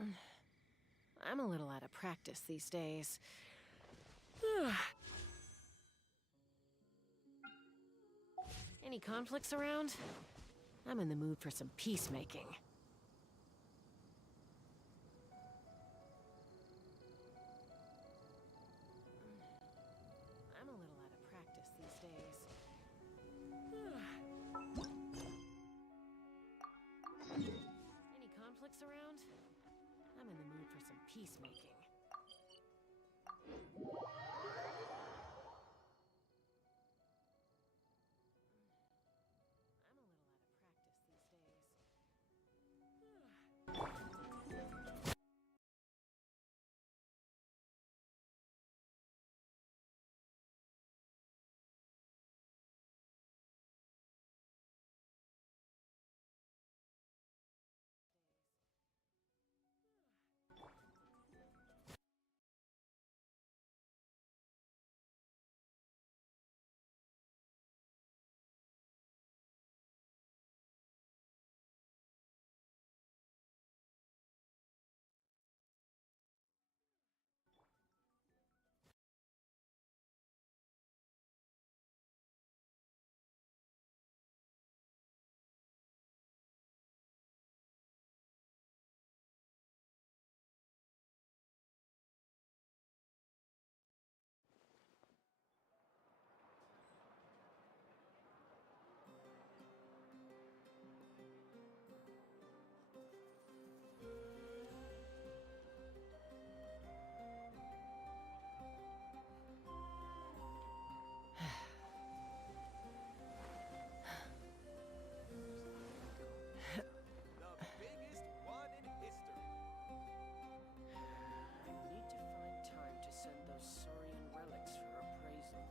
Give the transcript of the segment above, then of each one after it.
I'm a little out of practice these days. Any conflicts around? I'm in the mood for some peacemaking. I'm a little out of practice these days. Any conflicts around? I'm in the mood for some peacemaking. I'm a little out of practice these days. The biggest one in history. I need to find time to send those Saurian relics for appraisal.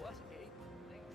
What, eh? Thanks.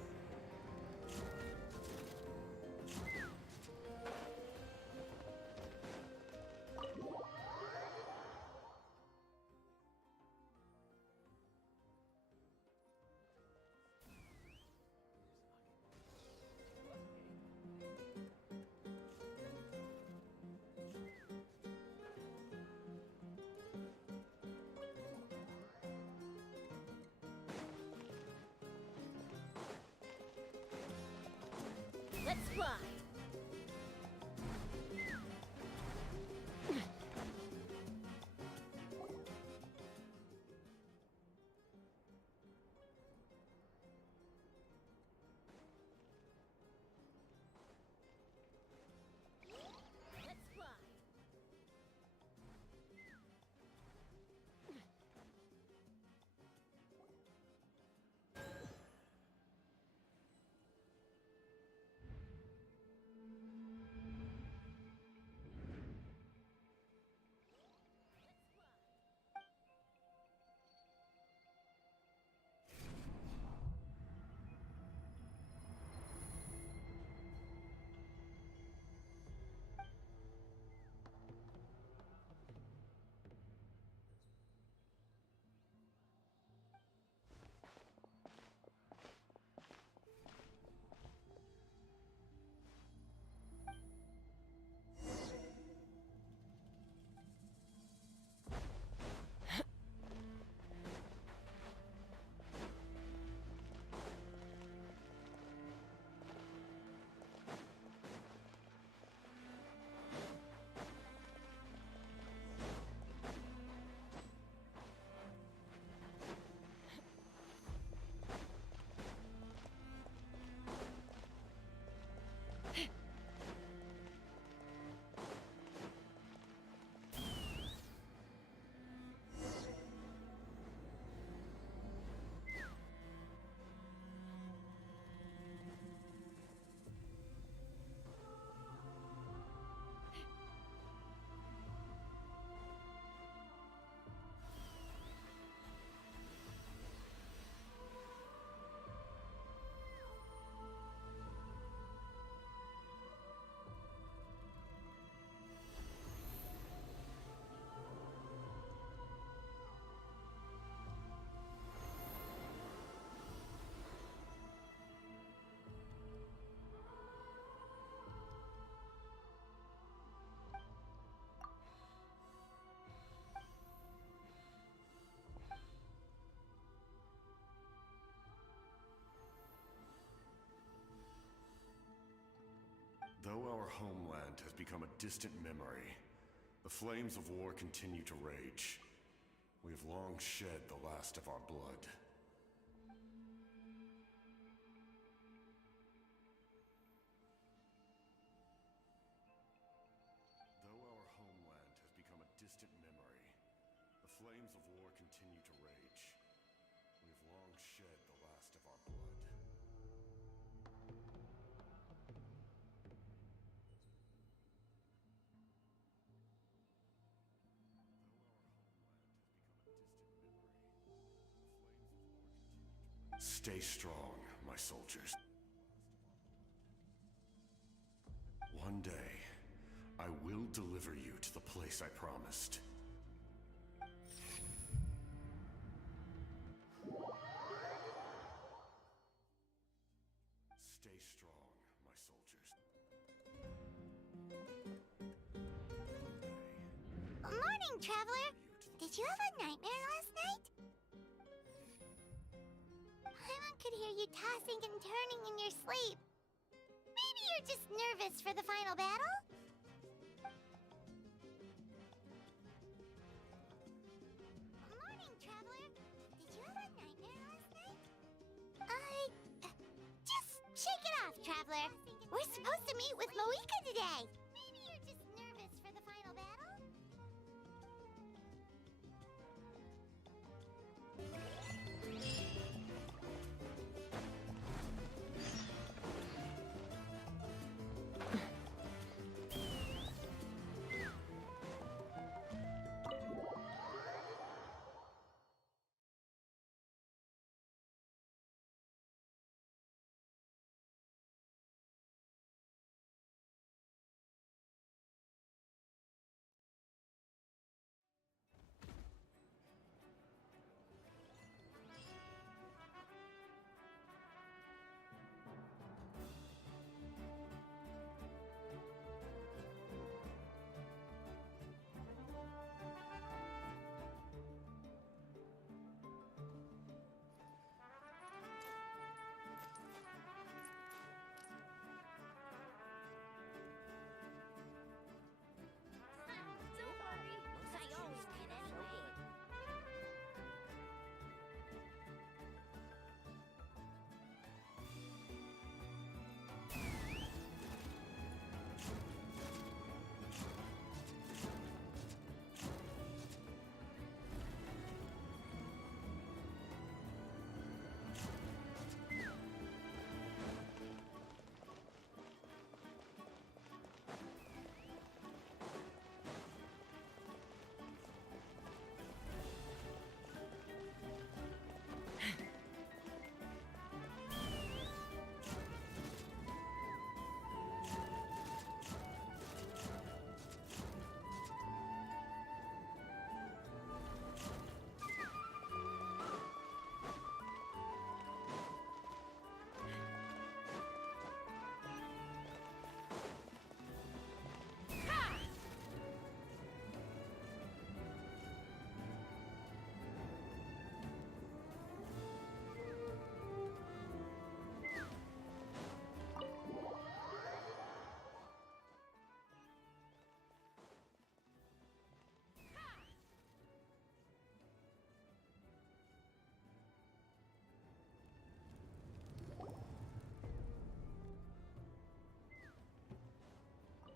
Let's fly! Let's fly! Though our homeland has become a distant memory, the flames of war continue to rage. We have long shed the last of our blood. Though our homeland has become a distant memory, the flames of war continue to rage. We have long shed the last of our blood. Stay strong, my soldiers. One day, I will deliver you to the place I promised. Stay strong, my soldiers. Morning, traveler. Did you have a nightmare last night? Paimon could hear you tossing and turning in your sleep. Maybe you're just nervous for the final battle? Morning, traveler. Did you have a nightmare last night? Just shake it off, traveler. We're supposed to meet with Moika today. Maybe you're just nervous for the final battle?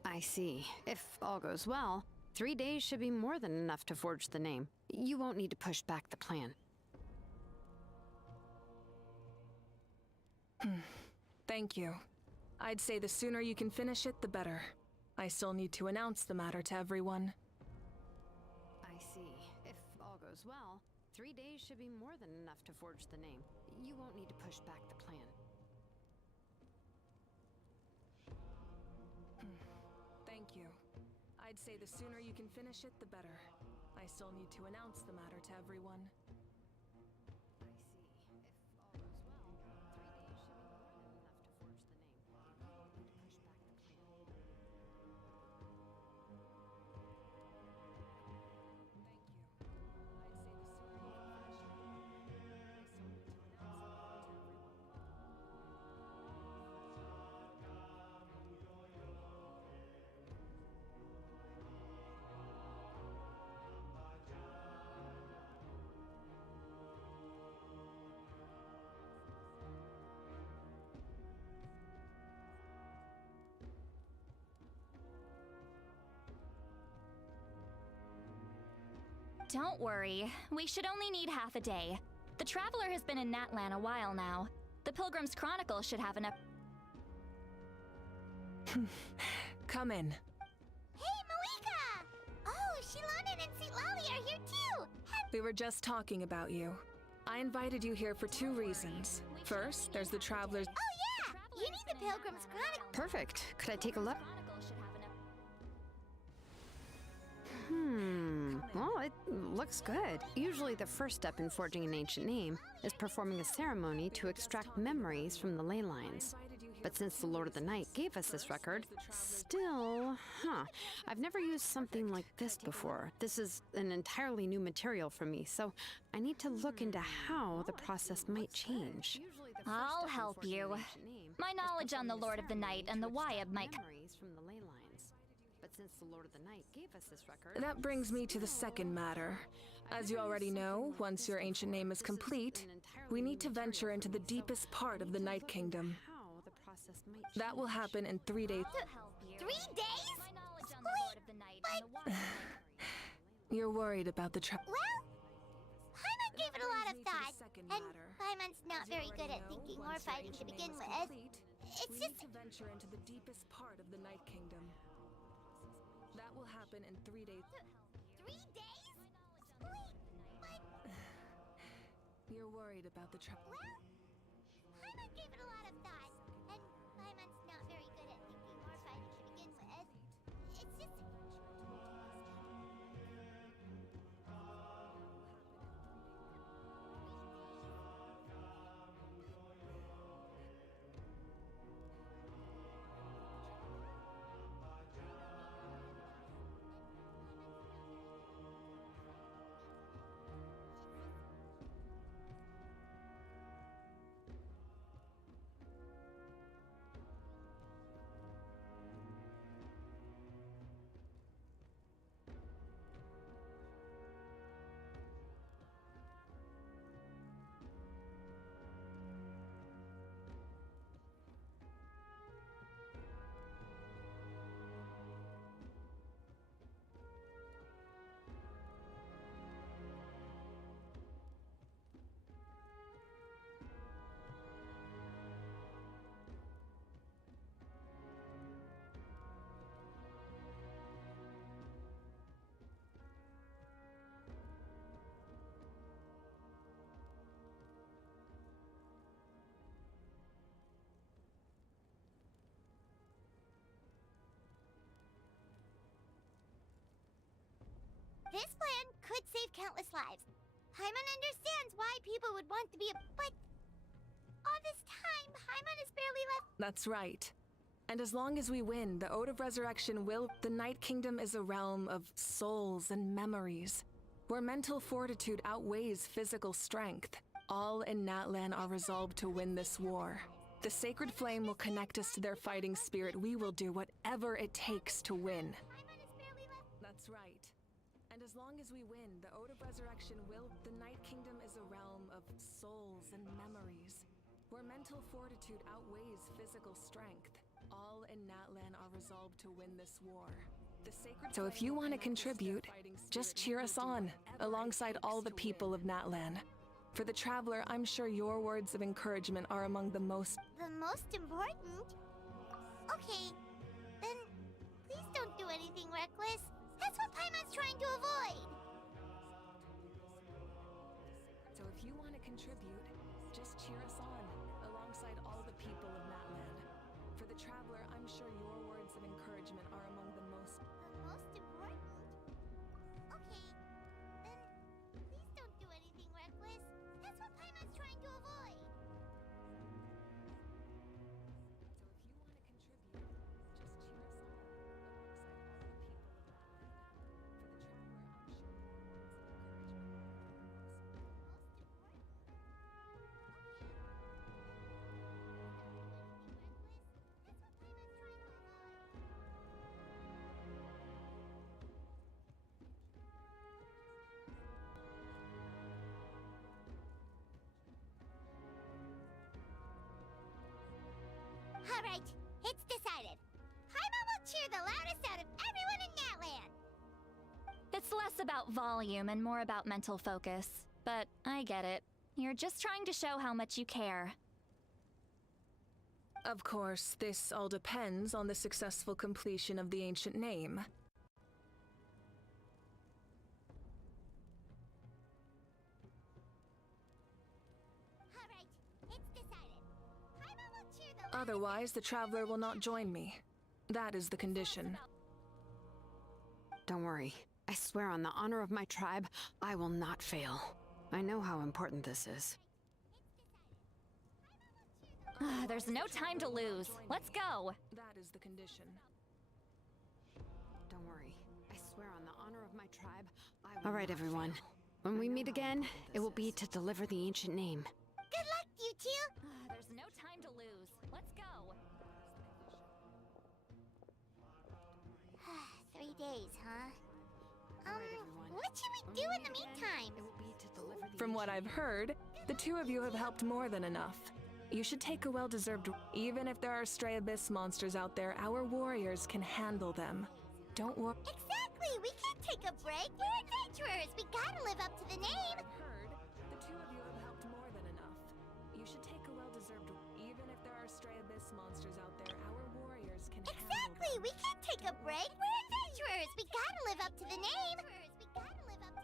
I see. If all goes well, 3 days should be more than enough to forge the name. You won't need to push back the plan. Thank you. I'd say the sooner you can finish it, the better. I still need to announce the matter to everyone. I see. If all goes well, 3 days should be more than enough to forge the name. You won't need to push back the plan. Thank you. I'd say the sooner you can finish it, the better. I still need to announce the matter to everyone. I see. If all goes well, 3 days should be more than enough to forge the name. You won't need to push back the plan. Thank you. I'd say the sooner you can finish it, I still need to announce the matter to everyone. Don't worry. We should only need half a day. The Traveler has been in Natlan a while now. The Pilgrim's Chronicle should have enough. Come in. Hey, Moika! Oh, Shilonen and St. Lolly are here too! We were just talking about you. I invited you here for two reasons. First, there's the Traveler's... Oh yeah! You need the Pilgrim's Chronicle. Perfect. Could I take a look? Well, it looks good. Usually the first step in forging an ancient name is performing a ceremony to extract memories from the ley lines. But since the Lord of the Night gave us this record, still, I've never used something like this before. This is an entirely new material for me, so I need to look into how the process might change. I'll help you. My knowledge on the Lord of the Night and the Wyab might... Memories from the ley lines. But since the Lord of the Night gave us this record... That brings me to the second matter. As you already know, once your ancient name is complete, we need to venture into the deepest part of the Night Kingdom. That will happen in 3 days. 3 days? Wait, You're worried about the well, Paimon gave it a lot of thought, and Paimon's not very good at thinking or fighting to begin with. It's we just... need to venture into the deepest part of the Night Kingdom. That will happen in 3 days. 3 days? Wait, but... You're worried about the Well, Paimon gave it a lot of thought, and Paimon's not very good at thinking or fighting to begin with. It's just... This plan could save countless lives. Paimon understands why people would want to be a... But... all this time, Paimon has barely left... That's right. And as long as we win, the Ode of Resurrection will... The Night Kingdom is a realm of souls and memories, where mental fortitude outweighs physical strength. All in Natlan are resolved to win this war. The Sacred Flame will connect us to their fighting spirit. We will do whatever it takes to win. Paimon has barely left... That's right. And as long as we win, the Ode of Resurrection will... The Night Kingdom is a realm of souls and memories, where mental fortitude outweighs physical strength. All in Natlan are resolved to win this war. The Sacred So if you want to contribute, just cheer us on, alongside all the people of Natlan. For the Traveler, I'm sure your words of encouragement are among the most... The most important? Okay, then please don't do anything reckless. That's what Paimon's trying to avoid. So if you want to contribute, just cheer us on, alongside all the people of Natlan. For the Traveler, I'm sure your words of encouragement are among the most... The most important? Okay, then please don't do anything reckless. That's what Paimon's trying to avoid. So if you want to contribute, just cheer us on, alongside all the people of Natlan. For the Traveler, I'm sure your words of encouragement are among the most... Most important? Okay, then please don't do anything reckless. That's what Paimon's trying to avoid. All right, it's decided. Paimon will cheer the loudest out of everyone in Natlan. It's less about volume and more about mental focus. But I get it. You're just trying to show how much you care. Of course, this all depends on the successful completion of the ancient name. Alright, it's decided. Paimon will cheer the Otherwise, the traveler will not join me. That is the condition. Don't worry. I swear on the honor of my tribe, I will not fail. I know how important this is. There's no time to lose. Let's go. That is the condition. Don't worry. I swear on the honor of my tribe, I will. All right, everyone. When we meet again, it will be to deliver the ancient name. Good luck, you two! There's no time to lose. Let's go. 3 days, huh? everyone. What should we do in the meantime? It will be to deliver the From what I've ancient heard, the two of you have helped more than enough. You should take a well-deserved... Even if there are stray abyss monsters out there, our warriors can handle them. Don't worry. Exactly! We can't take a break! We're adventurers! We gotta live up to the name! Heard, the two of you have helped more than enough. You should take a well-deserved... Even if there are stray abyss monsters out there, our warriors can handle Exactly! them. We can't take a break! We're adventurers! We gotta live up to the name!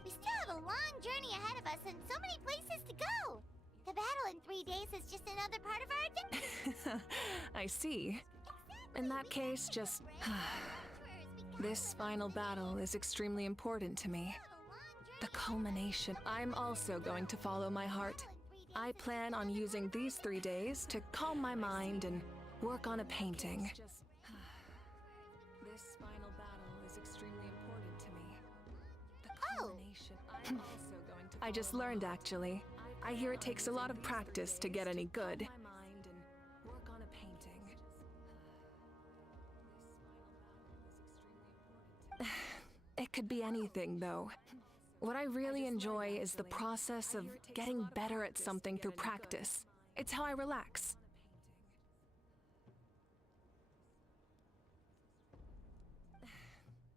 We still have a long journey ahead of us and so many places to go! The battle in 3 days is just another part of our adventure. I see. In that case, just... This final battle is extremely important to me. The culmination. I'm also going to follow my heart. I plan on using these 3 days to calm my mind and work on a painting. This final battle is extremely important to me. The culmination. I'm also going to I just learned, actually. I hear it takes a lot of practice to get any good. My mind and work on a painting. It could be anything, though. What I really enjoy is the process of getting better at something through practice. It's how I relax.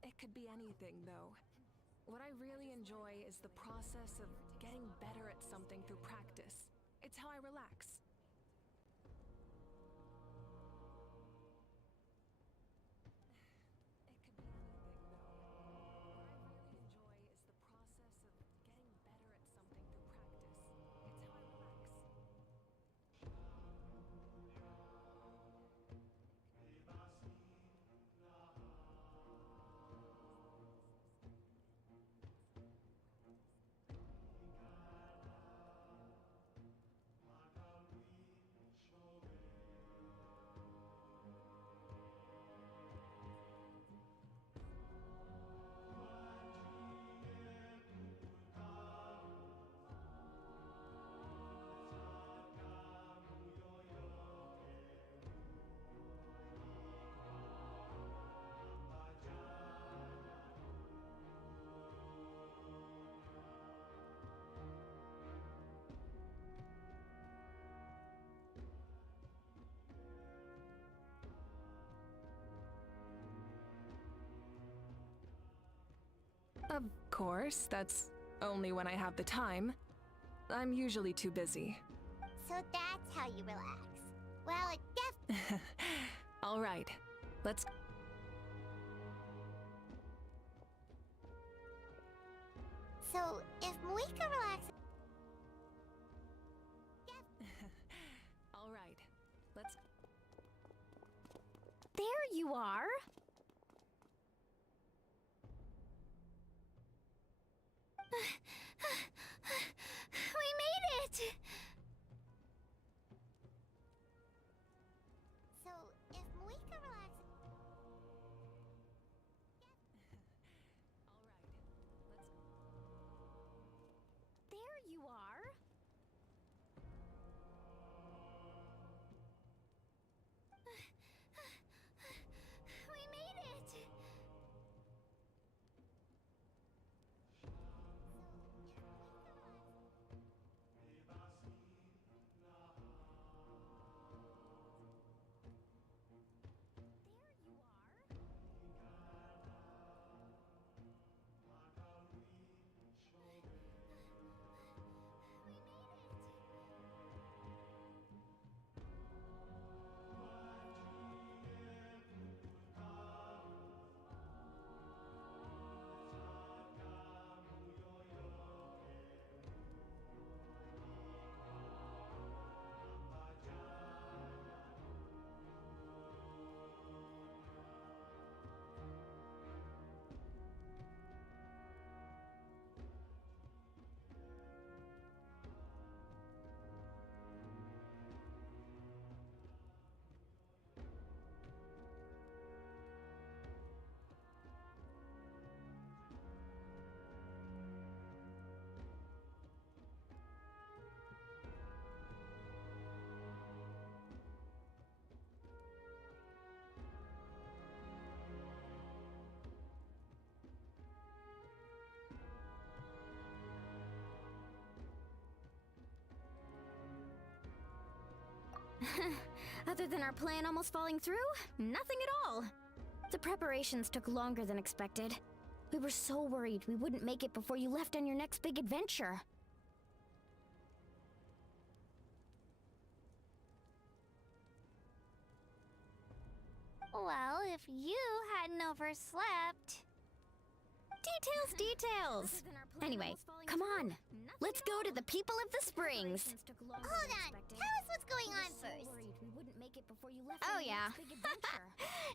It could be anything, though. What I really enjoy is the process of getting better at something through practice. It's how I relax. It could be anything, though. What I really enjoy is the process of getting better at something through practice. It's how I relax. Of course, that's only when I have the time. I'm usually too busy. So that's how you relax. Well, it All right, let's... So, if Moika relaxes... All right, let's... There you are. We made it! So, if Moika relaxes... All right, let's... There you are. We made it! Other than our plan almost falling through, nothing at all. The preparations took longer than expected. We were so worried we wouldn't make it before you left on your next big adventure. Well, if you hadn't overslept... Details! Anyway, come on. Let's go to the people of the Springs. Hold on. Tell us what's going on first. Oh yeah.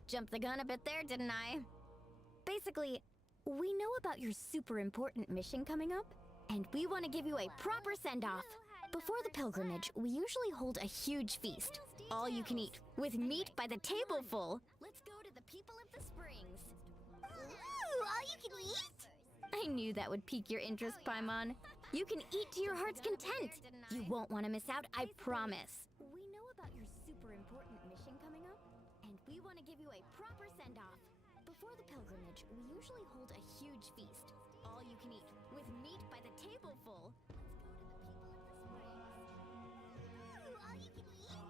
Jumped the gun a bit there, didn't I? Basically, we know about your super important mission coming up, and we want to give you a proper send-off. Before the pilgrimage, we usually hold a huge feast. All you can eat, with meat by the tableful. Let's go to the people of the Springs. Ooh, all you can eat? I knew that would pique your interest, Paimon. You can eat to your heart's content. You won't want to miss out, I promise. We know about your super important mission coming up, and we want to give you a proper send-off. Before the pilgrimage, we usually hold a huge feast. All you can eat, with meat by the tableful. Ooh, all you can eat?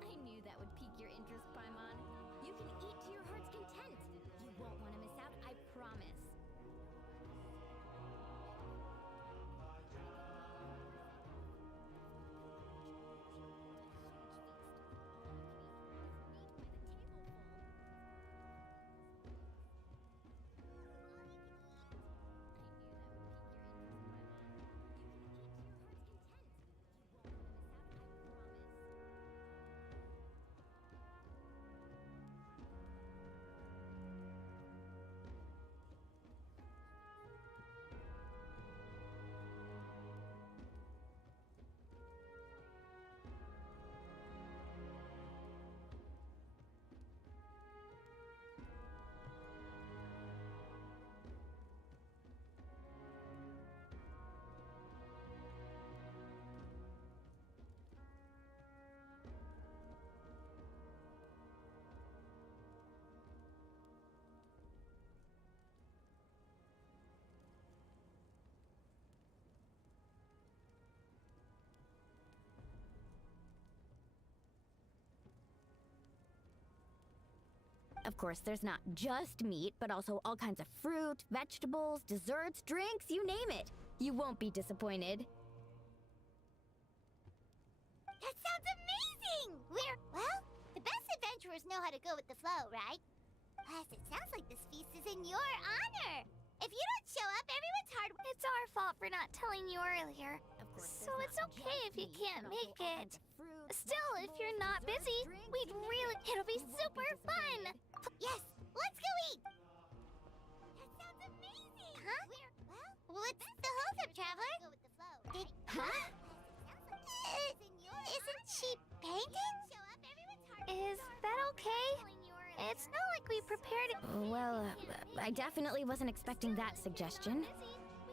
I knew that would pique your interest, Paimon. You can eat to your heart's content. You won't want to miss out, I promise. Of course, there's not just meat, but also all kinds of fruit, vegetables, desserts, drinks, you name it. You won't be disappointed. That sounds amazing! Well, the best adventurers know how to go with the flow, right? Plus, it sounds like this feast is in your honor. If you don't show up, everyone's hard. It's our fault for not telling you earlier. So it's okay if you can't make it. Still, if you're not busy, it'll be super fun. Yes, let's go eat. That sounds amazing. Huh? What's the holdup, traveler? Huh? Isn't she painting? Is that okay? It's not like we prepared it. Well, I definitely wasn't expecting that suggestion.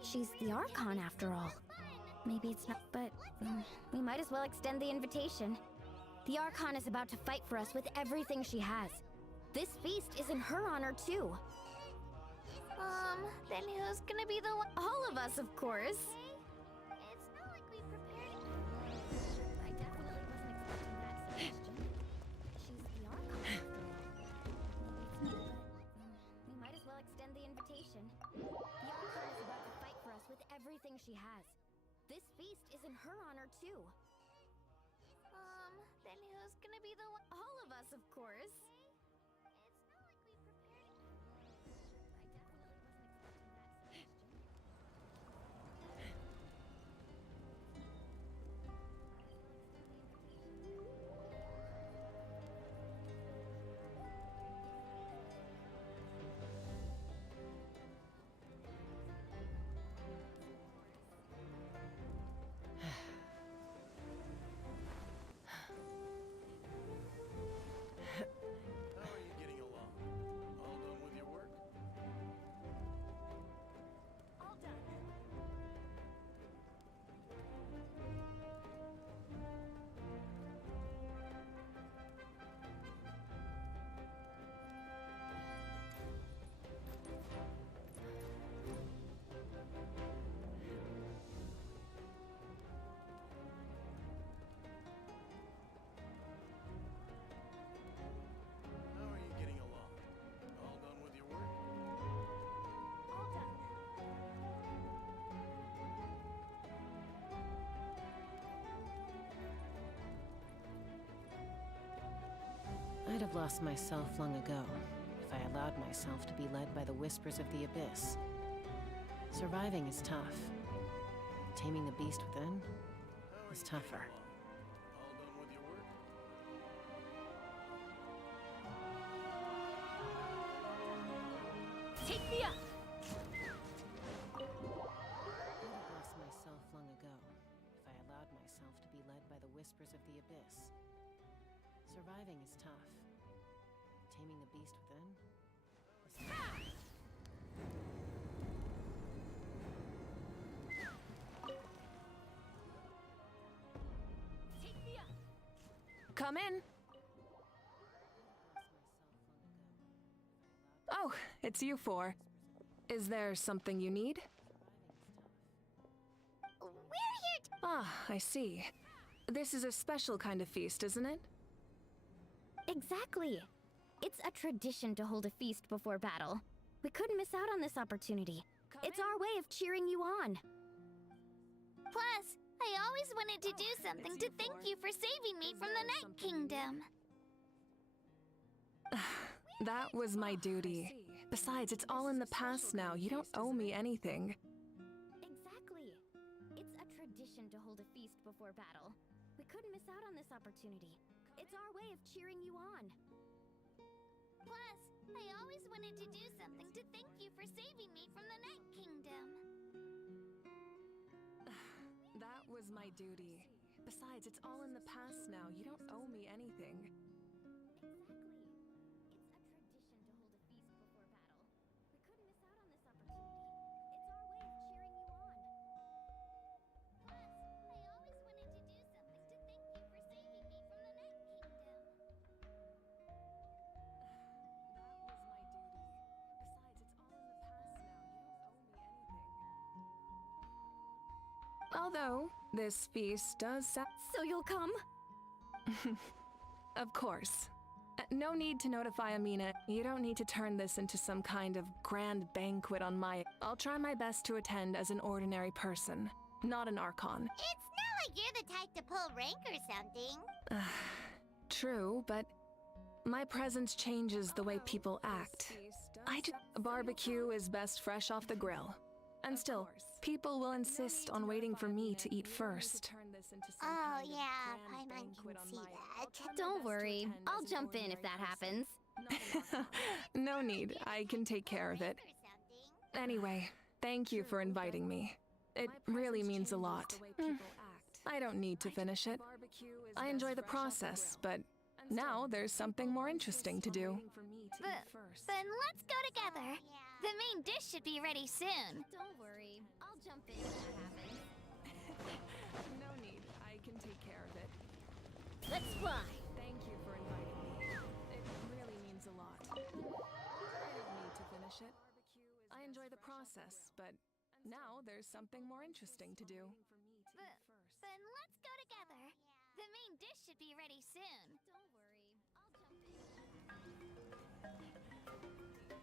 She's the Archon after all. Maybe it's not, but we might as well extend the invitation. The Archon is about to fight for us with everything she has. This feast is in her honor too. Then who's gonna be the one? All of us, of course. It's not like we prepared it. I definitely wasn't expecting that suggestion. She's the Archon after all. We might as well extend the invitation. The Archon is about to fight for us with everything she has. This feast is in her honor too. Then who's gonna be the one? All of us, of course. It's not like we prepared it. I definitely wasn't expecting that suggestion. have lost myself long ago if I allowed myself to be led by the whispers of the abyss. Surviving is tough. Taming the beast within is tougher. All done with your work? Take me up! I would have lost myself long ago if I allowed myself to be led by the whispers of the abyss. Surviving is tough. Taming the beast within is tough. Take me up! Come in. Oh, it's you four. Is there something you need? We're here Ah, I see. This is a special kind of feast, isn't it? Exactly. It's a tradition to hold a feast before battle. We couldn't miss out on this opportunity. It's our way of cheering you on. Plus, I always wanted to do something to thank you for saving me from the Night Kingdom. That was my duty. Besides, it's all in the past now. You don't owe me anything. Exactly. It's a tradition to hold a feast before battle. We couldn't miss out on this opportunity. It's our way of cheering you on. Plus, I always wanted to do something to thank you for saving me from the Night Kingdom. That was my duty. Besides, it's all in the past now. You don't owe me anything. Although, this feast does sound... So you'll come? Of course. No need to notify Amina. You don't need to turn this into some kind of grand banquet on my... I'll try my best to attend as an ordinary person, not an Archon. It's not like you're the type to pull rank or something. True, but my presence changes the way people act. Barbecue is best fresh off the grill. And still, people will insist on waiting for me to eat first. Oh yeah, Paimon can see that. Don't worry, I'll jump in if that happens. No need, I can take care of it. Anyway, thank you for inviting me. It really means a lot. I don't need to finish it. I enjoy the process, but now there's something more interesting to do. Then let's go together. The main dish should be ready soon. Don't worry, I'll jump in if that happens. No need, I can take care of it. Let's fly! Thank you for inviting me. It really means a lot. I don't need to finish it. I enjoy the process, but now there's something more interesting to do. Then let's go together. The main dish should be ready soon. Don't worry, I'll jump in. Let's fly! How are you getting along? All done with your work?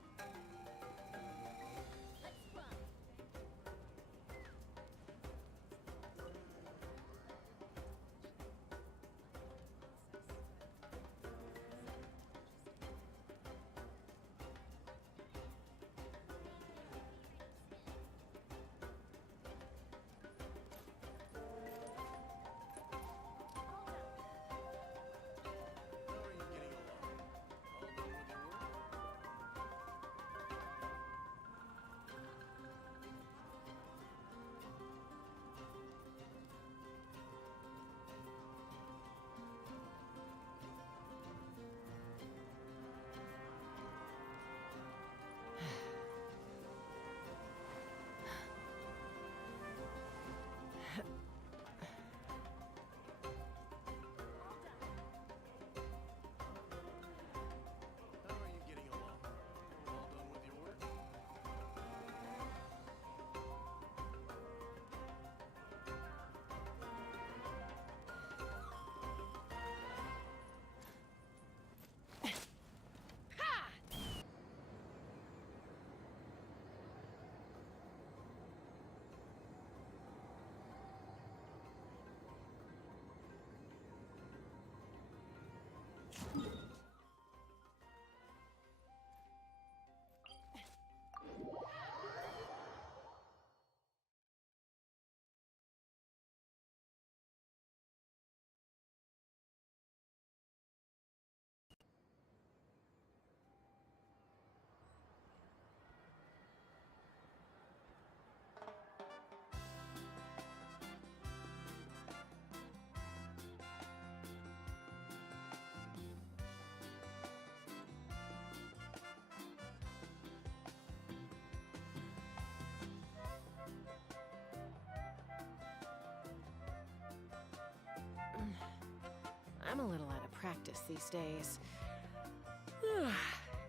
practice these days.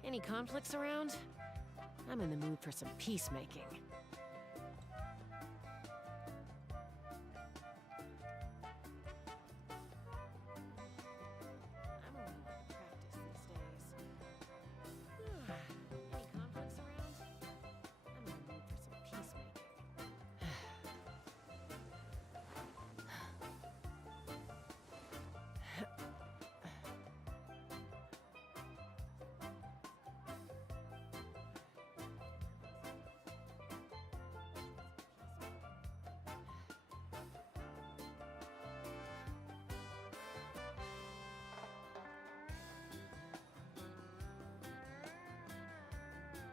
Any conflicts around? I'm in the mood for some peacemaking. I'm around to practice these days. Any conflicts around? I'm in the mood for some peacemaking.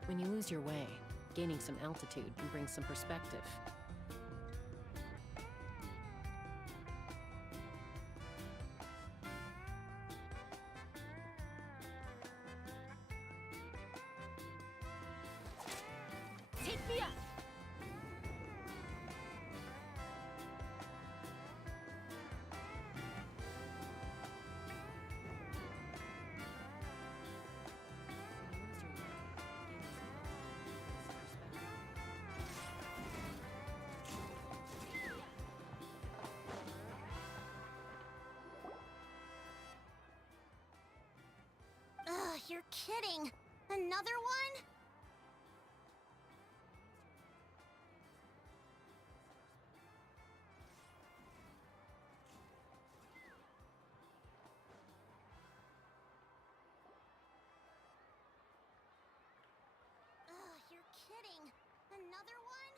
When you lose your way, gaining some altitude can bring some perspective. Take me up! Ugh, you're kidding. Another one? Ugh, you're kidding. Another one?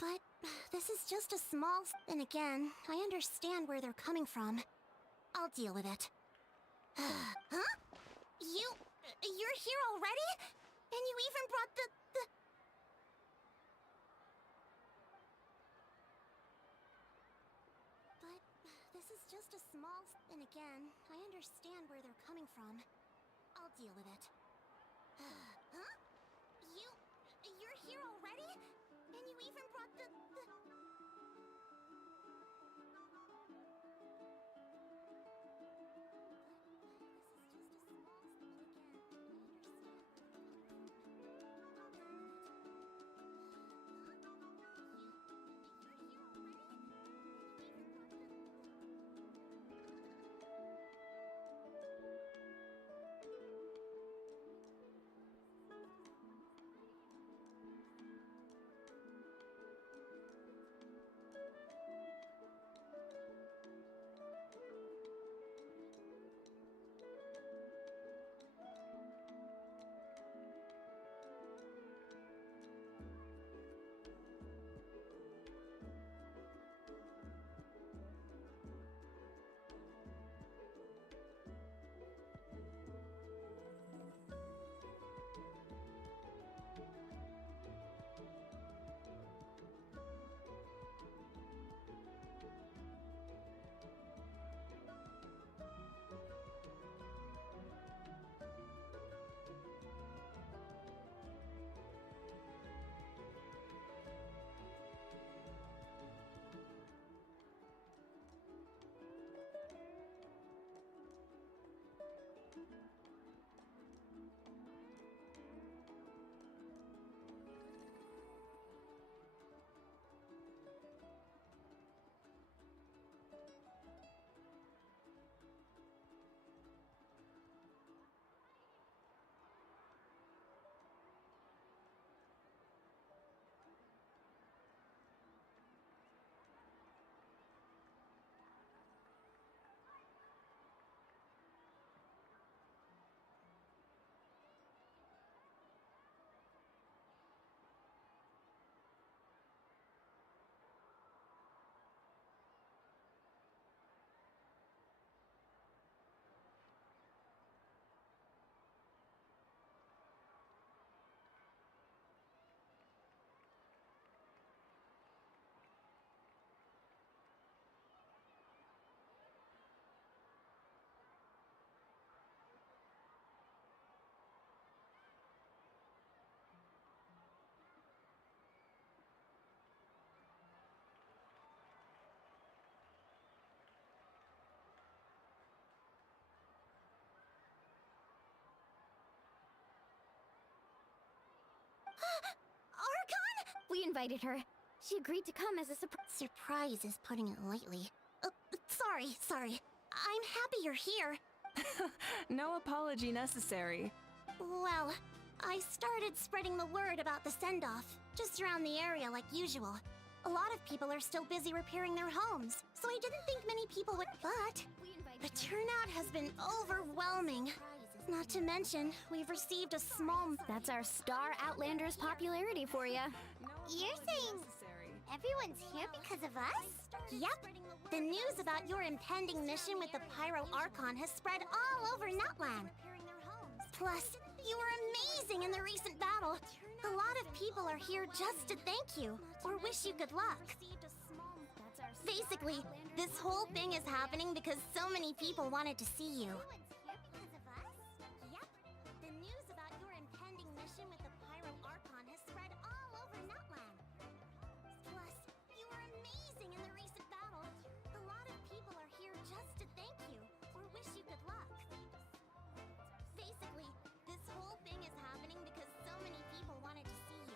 But this is just a small... And again, I understand where they're coming from. I'll deal with it. Huh? You're here already? And you even brought the... But this is just a small... And again, I understand where they're coming from. I'll deal with it. Huh? You're here already? And you even brought the... We invited her. She agreed to come as a surprise. Surprise is putting it lightly. Sorry. I'm happy you're here. No apology necessary. Well, I started spreading the word about the send-off, just around the area like usual. A lot of people are still busy repairing their homes, so I didn't think many people would. But the turnout has been overwhelming. Not to mention, we've received a small. That's our star Outlander's popularity for you. You're saying everyone's here because of us? Yep. The news about your impending mission with the Pyro Archon has spread all over Nutland. Plus, you were amazing in the recent battle. A lot of people are here just to thank you, or wish you good luck. Basically, this whole thing is happening because so many people wanted to see you. Yep. The news about your impending mission with the Pyro Archon has spread all over Nutland. Plus, you were amazing in the recent battle. A lot of people are here just to thank you, or wish you good luck. Basically, this whole thing is happening because so many people wanted to see you.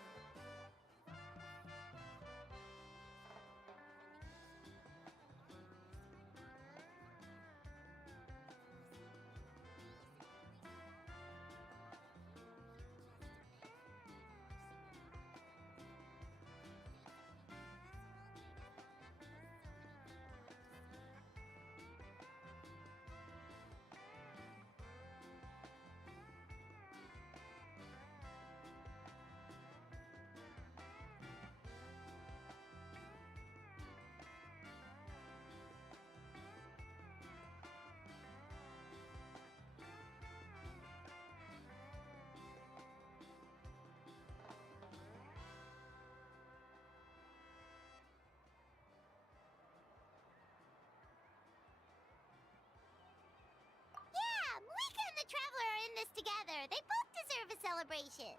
Mika and the Traveler are in this together. They both deserve a celebration.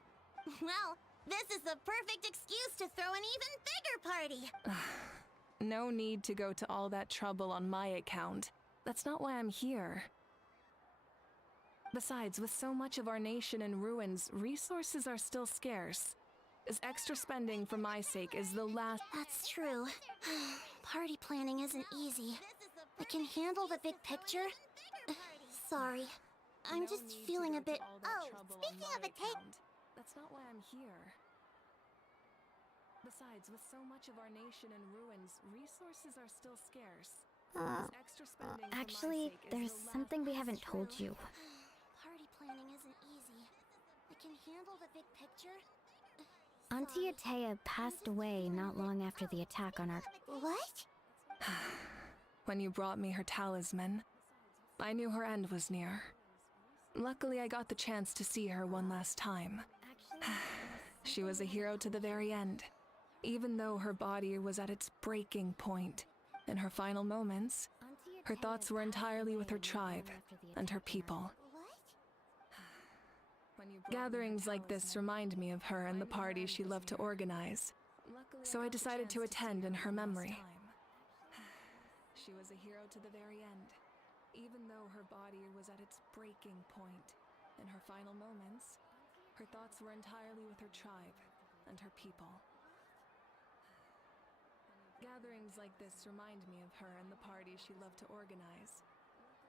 Well, this is the perfect excuse to throw an even bigger party. No need to go to all that trouble on my account. That's not why I'm here. Besides, with so much of our nation in ruins, resources are still scarce. This extra spending for my sake is the last— That's true. Party planning isn't easy. I can handle the big picture. Sorry. I'm just feeling a bit. Oh, speaking of a take. That's not why I'm here. Besides, with so much of our nation in ruins, resources are still scarce. This extra spending for my Actually, sake is there's the something we haven't told you. Party planning isn't easy. I can handle the big picture. Auntie Atea passed away not long after the attack on our— What? When you brought me her talisman, I knew her end was near. Luckily, I got the chance to see her one last time. She was a hero to the very end, even though her body was at its breaking point. In her final moments, her thoughts were entirely with her tribe and her people. Gatherings like this remind me of her and the parties she loved to organize, so I decided to attend in her memory. She was a hero to the very end, even though her body was at its breaking point. In her final moments, her thoughts were entirely with her tribe and her people. Gatherings like this remind me of her and the parties she loved to organize,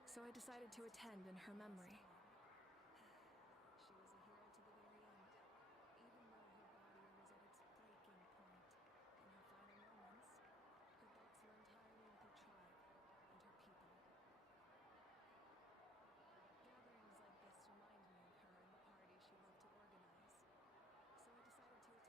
so I decided to attend in her memory. She was a hero to the very end, even though her body was at its breaking point. In her final moments, her thoughts were entirely with her tribe and her people. Gatherings like this remind me of her and the parties she loved to organize, so I decided to attend in her memory.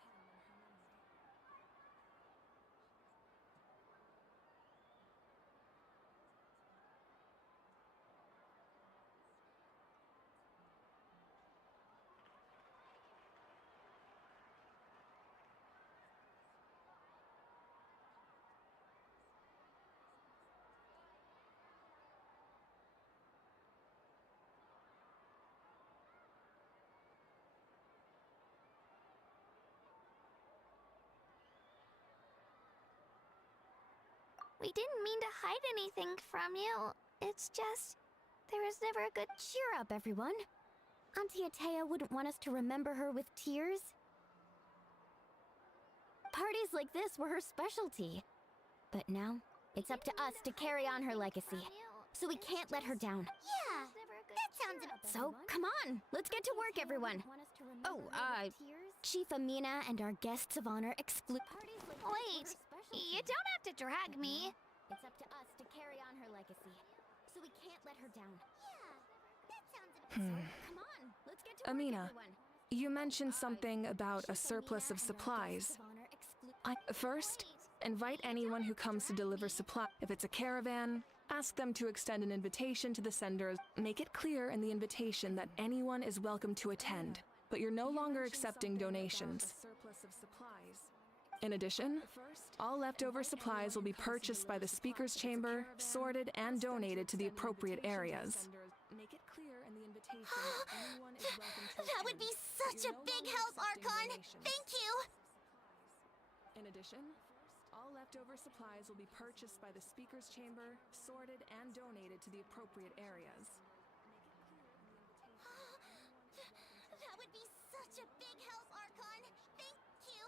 We didn't mean to hide anything from you. It's just, there was never a good Cheer up, everyone. Auntie Atea wouldn't want us to remember her with tears. Parties like this were her specialty. But now, it's up to us to carry on her legacy. So we can't let her down. Yeah, that sounds So, come on, let's get to work, everyone. Oh, Chief Amina and our guests of honor exclude. Wait, you don't have to drag me. It's up to us to carry on her legacy. So we can't let her down. Yeah, that sounds Come on, let's get to Amina, work, everyone. you mentioned something about a surplus of supplies. First, invite anyone who comes to deliver supply. If it's a caravan, ask them to extend an invitation to the senders. Make it clear in the invitation that anyone is welcome to attend, but you're no longer accepting donations. In addition, all leftover supplies will be purchased by the speaker's chamber, sorted, and donated to the appropriate areas. Make it clear in the invitation that anyone is welcome to That would be such a big help, Archon. Thank you. In addition, all leftover supplies will be purchased by the speaker's chamber, sorted, and donated to the appropriate areas. That would be such a big help, Archon. Thank you.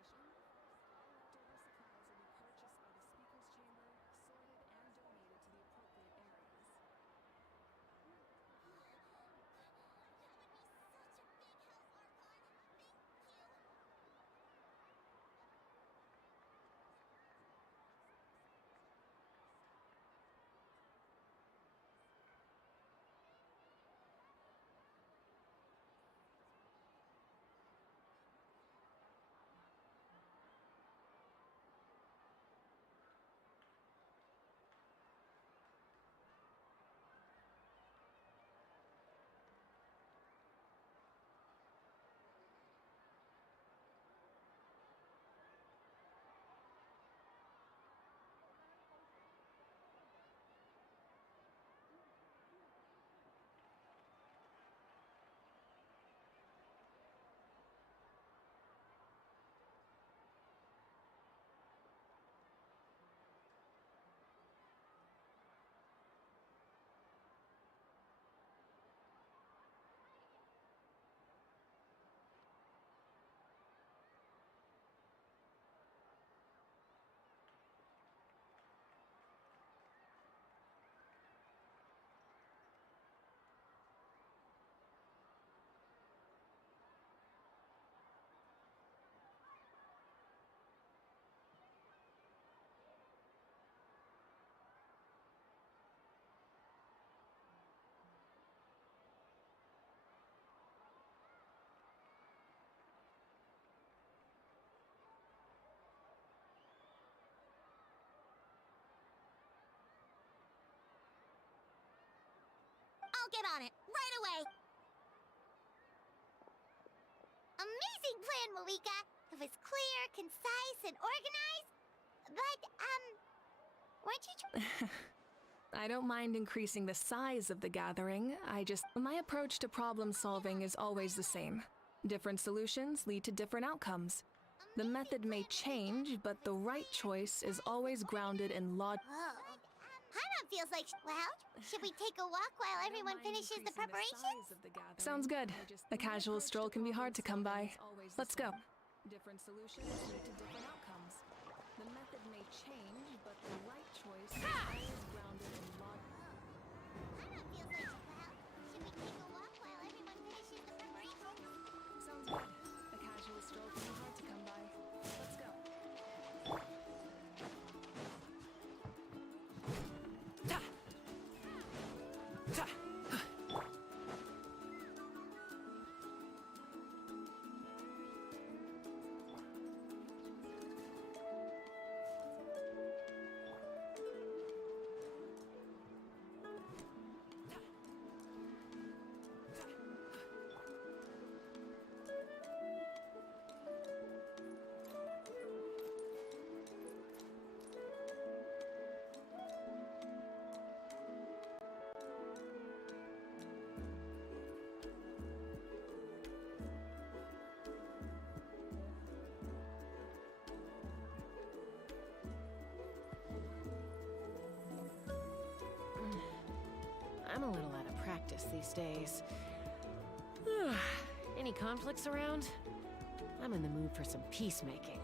In addition, all leftover supplies will be purchased by the speaker's chamber, sorted, and donated to the appropriate areas. I'll get on it right away. Amazing plan, Malika. It was clear, concise, and organized. But, weren't you I don't mind increasing the size of the gathering. My approach to problem solving is always the same. Different solutions lead to different outcomes. The method may change, but the right choice is always grounded in logic. Whoa. Hana feels like, well, should we take a walk while everyone finishes the preparations? Sounds good. A casual stroll can be hard to come by. Let's go. Different solutions lead to different outcomes. The method may change, but the right choice is always grounded in logic. Hana feels like, well, should we take a walk while everyone finishes the preparations? Sounds good. A casual stroll can be hard to come by. Let's go. I'm a little out of practice these days. Any conflicts around? I'm in the mood for some peacemaking.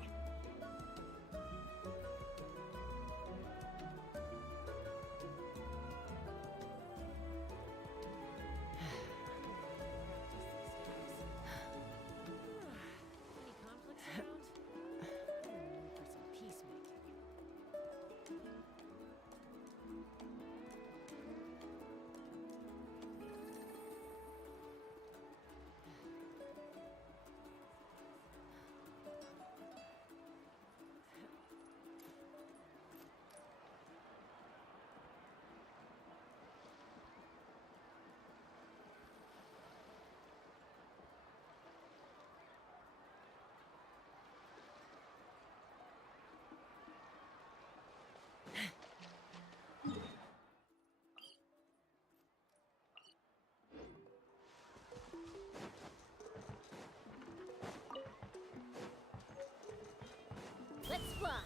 Any conflicts around? I'm in the mood for some peacemaking. Let's fly.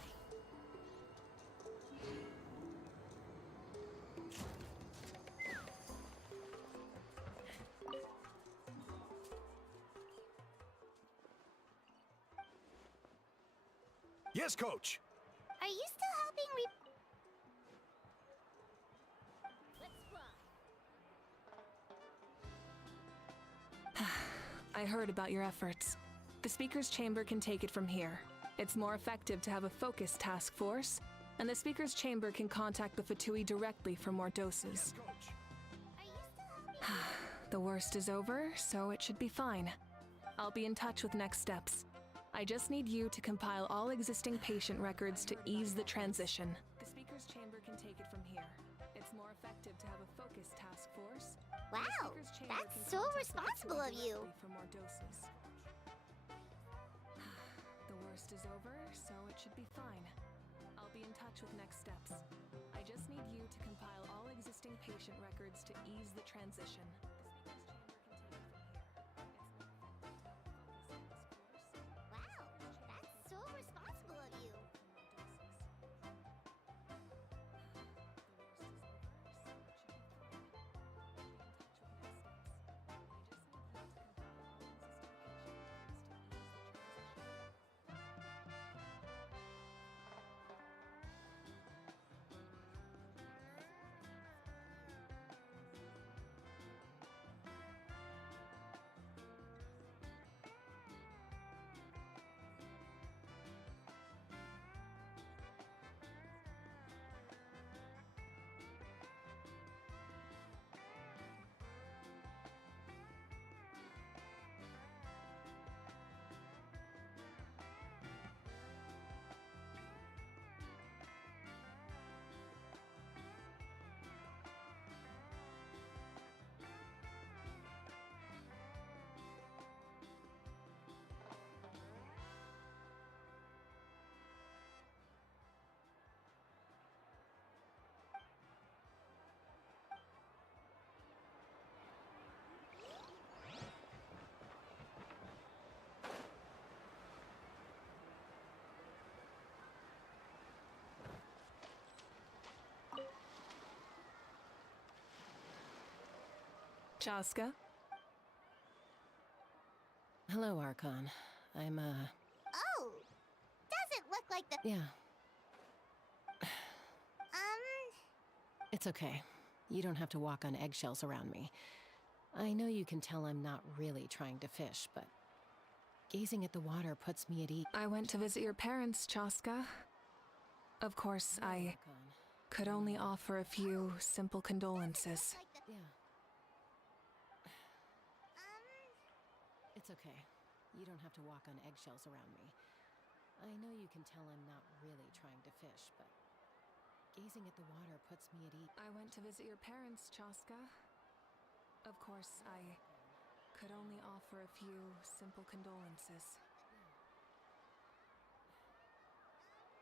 Yes, coach. Are you still helping Let's fly. I heard about your efforts. The Speaker's Chamber can take it from here. It's more effective to have a focused task force, and the Speaker's Chamber can contact the Fatui directly for more doses. Coach. Are you still helping The worst is over, so it should be fine. I'll be in touch with next steps. I just need you to compile all existing patient records to ease the transition. The Speaker's Chamber can take it from here. It's more effective to have a focused task force. Wow, The Speaker's Chamber that's can so contact the responsible Fatui of you. directly for more doses. The worst is over, so it should be fine. I'll be in touch with next steps. I just need you to compile all existing patient records to ease the transition. The Speaker's Chamber can take it from here. It's more effective to have a focused task force. Wow, that's so responsible of you. Chaska? Hello, Archon. I'm, Oh, doesn't look like the. yeah, it's okay. You don't have to walk on eggshells around me. I know you can tell I'm not really trying to fish, but gazing at the water puts me at ease. I went to visit your parents, Chaska. Of course, I Archon. could only offer a few simple condolences. Like the. Yeah, it's okay. You don't have to walk on eggshells around me. I know you can tell I'm not really trying to fish, but gazing at the water puts me at ease. I went to visit your parents, Chaska. Of course, I could only offer a few simple condolences.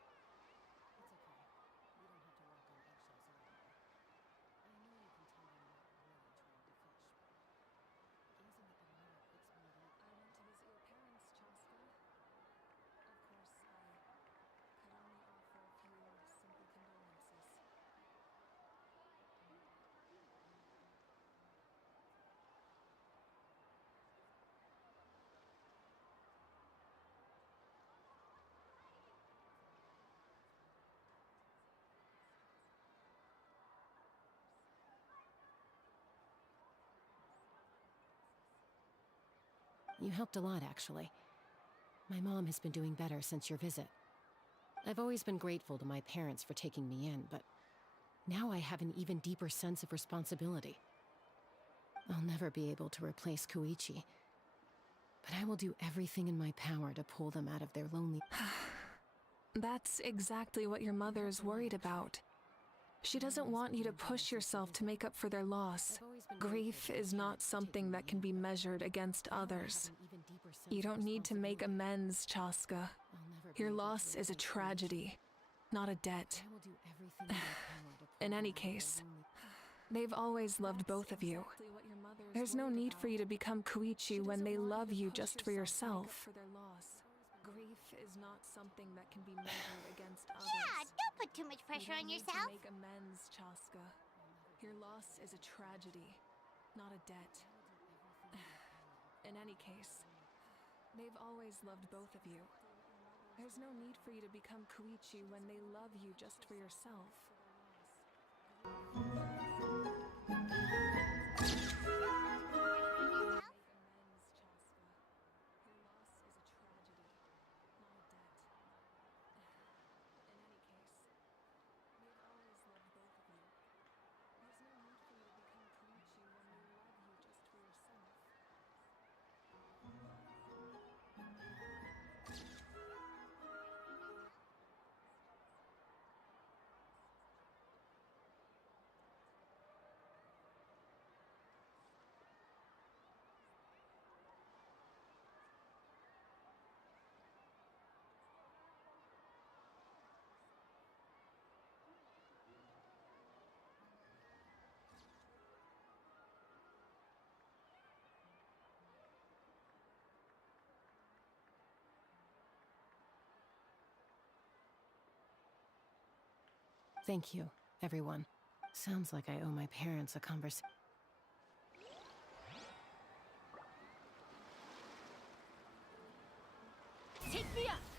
It's okay. You don't have to walk on eggshells around me. I know you can tell I'm not really trying to fish, but gazing at the water puts me at ease. I went to visit your parents, Chaska. Of course, I could only offer a few simple condolences. You helped a lot, actually. My mom has been doing better since your visit. I've always been grateful to my parents for taking me in, but now I have an even deeper sense of responsibility. I'll never be able to replace Koichi, but I will do everything in my power to pull them out of their lonely... That's exactly what your mother is worried about. She doesn't want you to push yourself to make up for their loss. Grief is not something that can be measured against others. You don't need to make amends, Chaska. Your loss is a tragedy, not a debt. In any case, they've always loved both of you. There's no need for you to become Koichi when they love you just for yourself. Grief is not something that can be measured against others. Yeah, don't put too much pressure on yourself. You don't need to make amends, Chaska. Your loss is a tragedy, not a debt. In any case, they've always loved both of you. There's no need for you to become Koichi when they love you just for yourself. Thank you, everyone. Sounds like I owe my parents a conversation. Take me up! Thank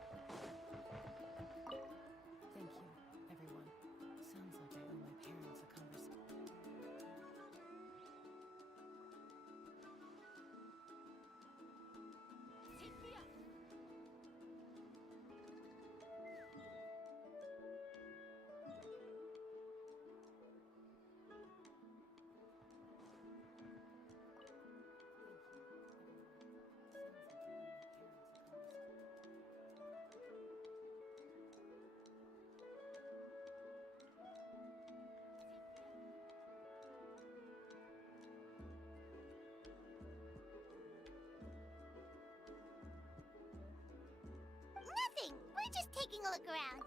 you, everyone. Sounds like I owe my parents a conversation. Take me up! Nothing. We're just taking a look around.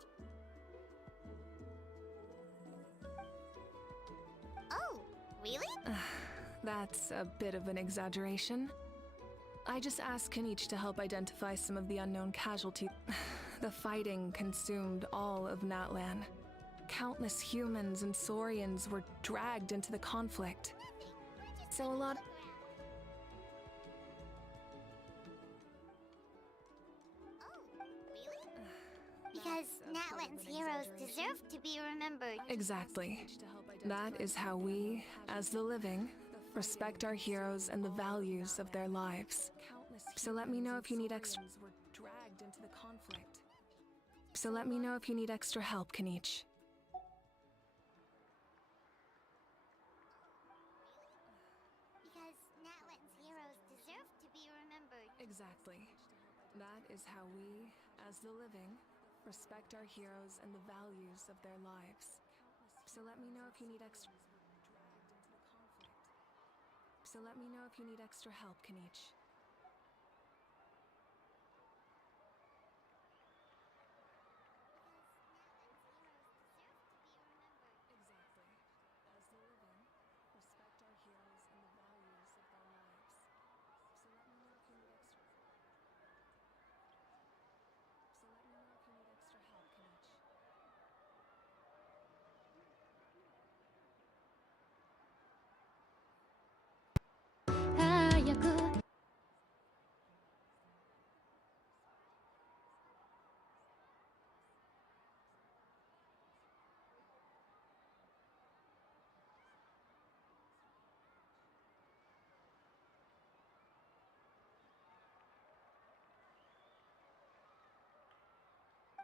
Oh, really? That's a bit of an exaggeration. I just asked Kenichi to help identify some of the unknown casualties. The fighting consumed all of Natlan. Countless humans and Saurians were dragged into the conflict. So a lot... Because Natlan's heroes deserve to be remembered. Exactly. That is how we, as the living, respect our heroes and the values of their lives. So let me know if you need extra... So let me know if you need extra help, Kenichi. Because Natlan's heroes deserve to be remembered. Exactly. That is how we, as the living, respect our heroes and the values of their lives. So let me know if you need extra... So let me know if you need extra help, Kenichi. Exactly. As the living, respect our heroes and the values of their lives. So let me know if you need extra... So let me know if you need extra help, Kenichi.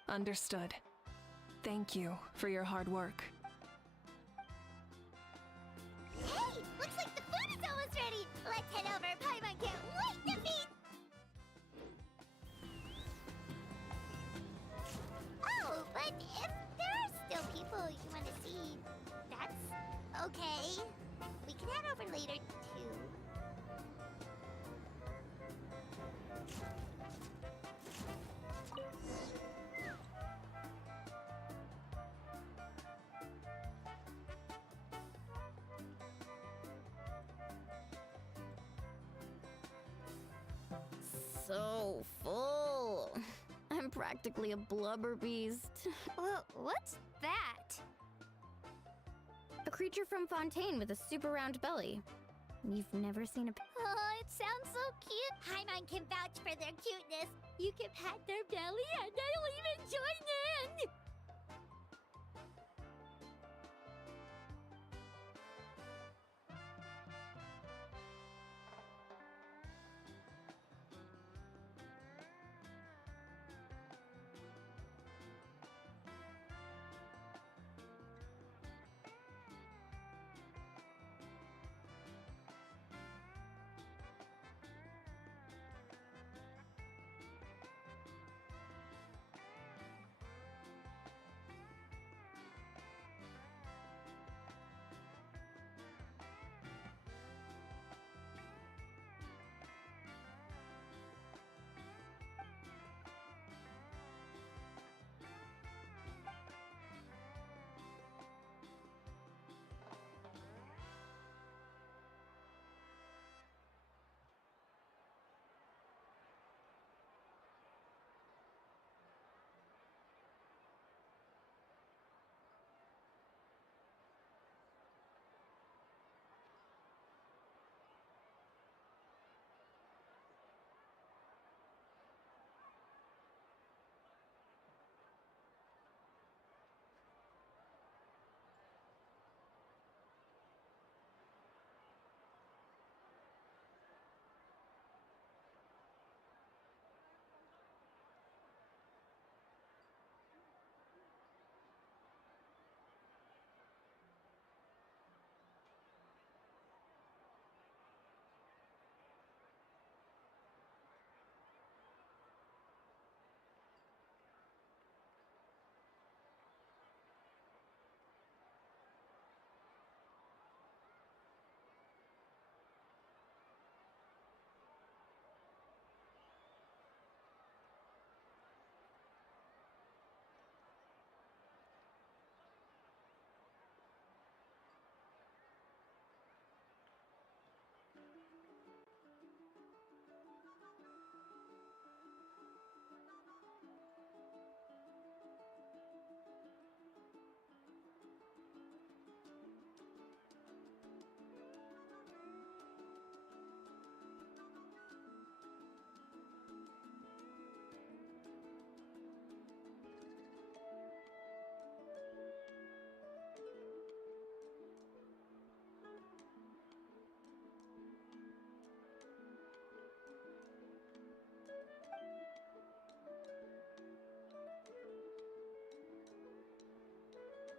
Understood. Thank you for your hard work. Hey, looks like the food is almost ready. Let's head over. Paimon can't wait to feed. Oh, but if there are still people you want to see, that's okay. We can head over later too. So full. I'm practically a blubber beast. Well, what's that? A creature from Fontaine with a super round belly. You've never seen a... Oh, it sounds so cute. Paimon can vouch for their cuteness. You can pat their belly and I'll even join in.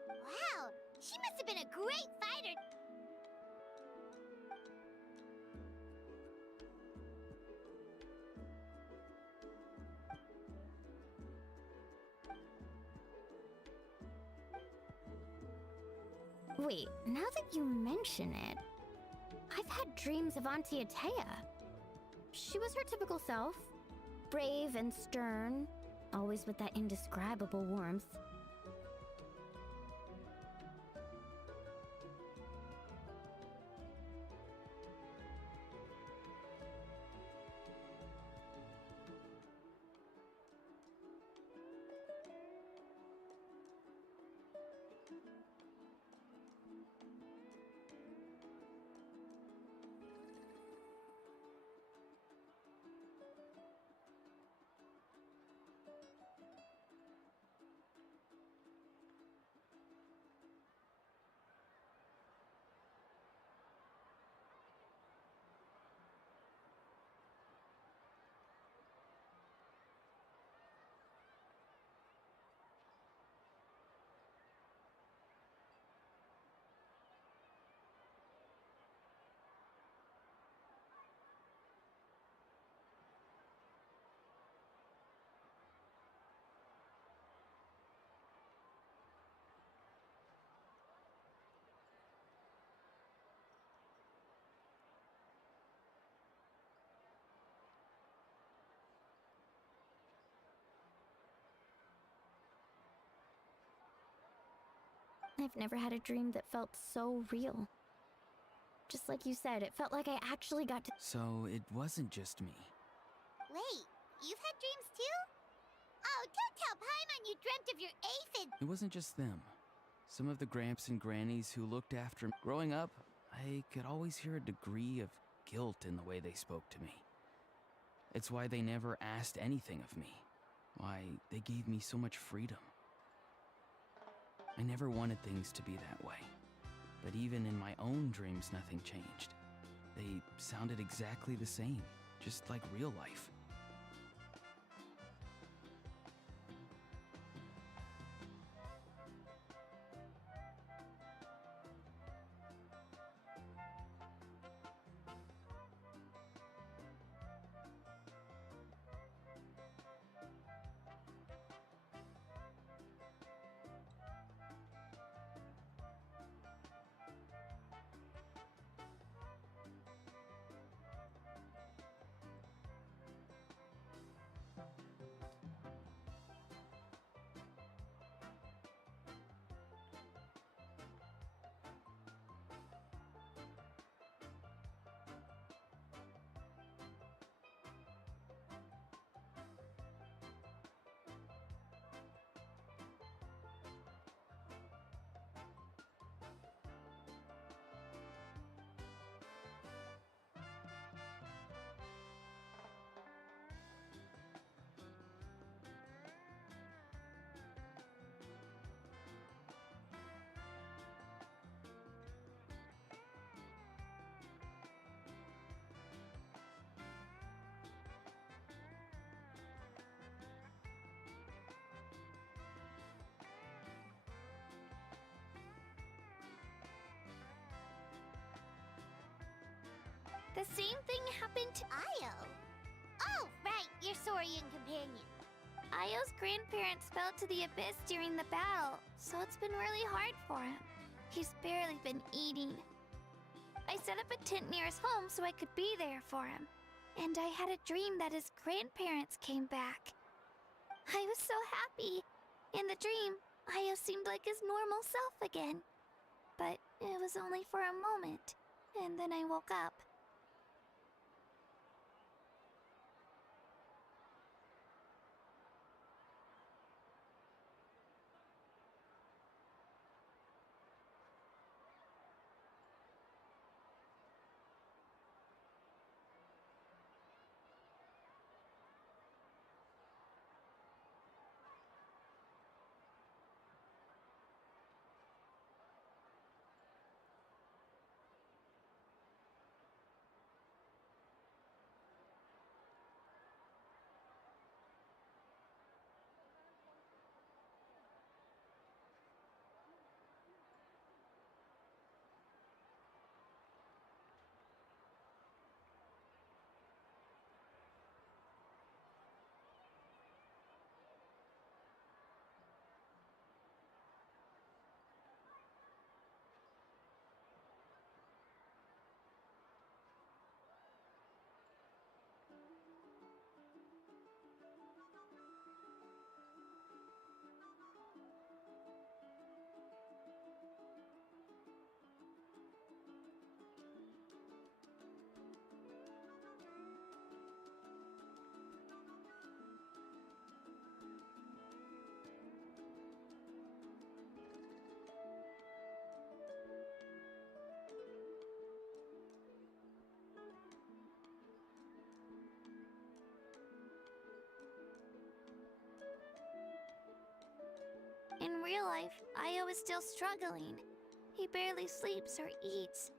Wow, she must have been a great fighter. Wait, now that you mention it, I've had dreams of Auntie Atea. She was her typical self, brave and stern, always with that indescribable warmth. I've never had a dream that felt so real. Just like you said, it felt like I actually got to. So it wasn't just me. Wait, you've had dreams too? Oh, don't tell Paimon you dreamt of your aphid. It wasn't just them. Some of the Gramps and Grannies who looked after me. Growing up, I could always hear a degree of guilt in the way they spoke to me. It's why they never asked anything of me. Why they gave me so much freedom. I never wanted things to be that way. But even in my own dreams, nothing changed. They sounded exactly the same, just like real life. The same thing happened to Io. Oh, right, your Saurian companion. Io's grandparents fell to the abyss during the battle, so it's been really hard for him. He's barely been eating. I set up a tent near his home so I could be there for him. And I had a dream that his grandparents came back. I was so happy. In the dream, Io seemed like his normal self again. But it was only for a moment, and then I woke up. In real life, Io is still struggling. He barely sleeps or eats.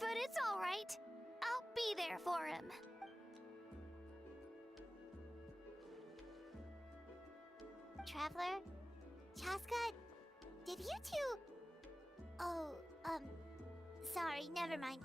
But it's all right. I'll be there for him. Traveler? Chaska? Did you two... Oh, sorry, never mind.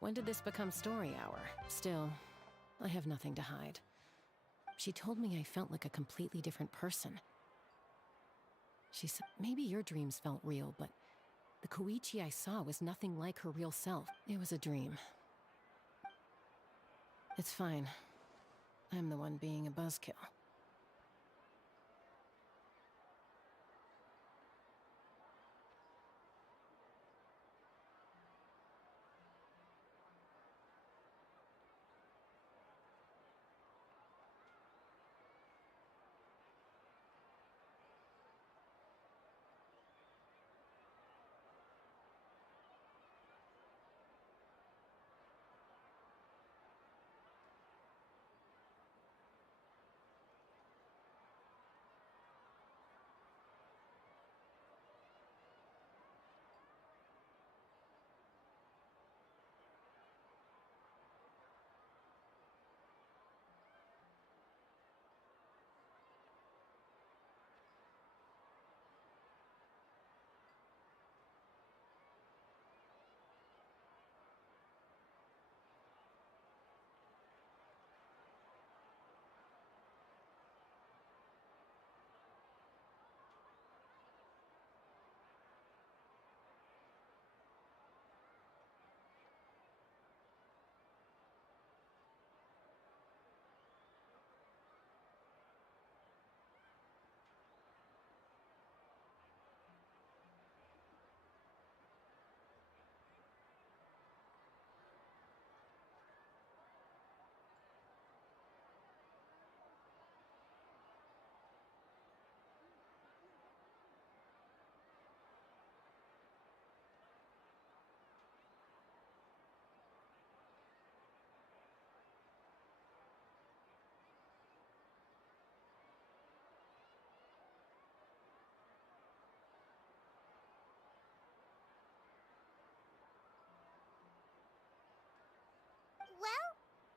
When did this become story hour? Still, I have nothing to hide. She told me I felt like a completely different person. She said, maybe your dreams felt real, but the Koichi I saw was nothing like her real self. It was a dream. It's fine. I'm the one being a buzzkill. Well,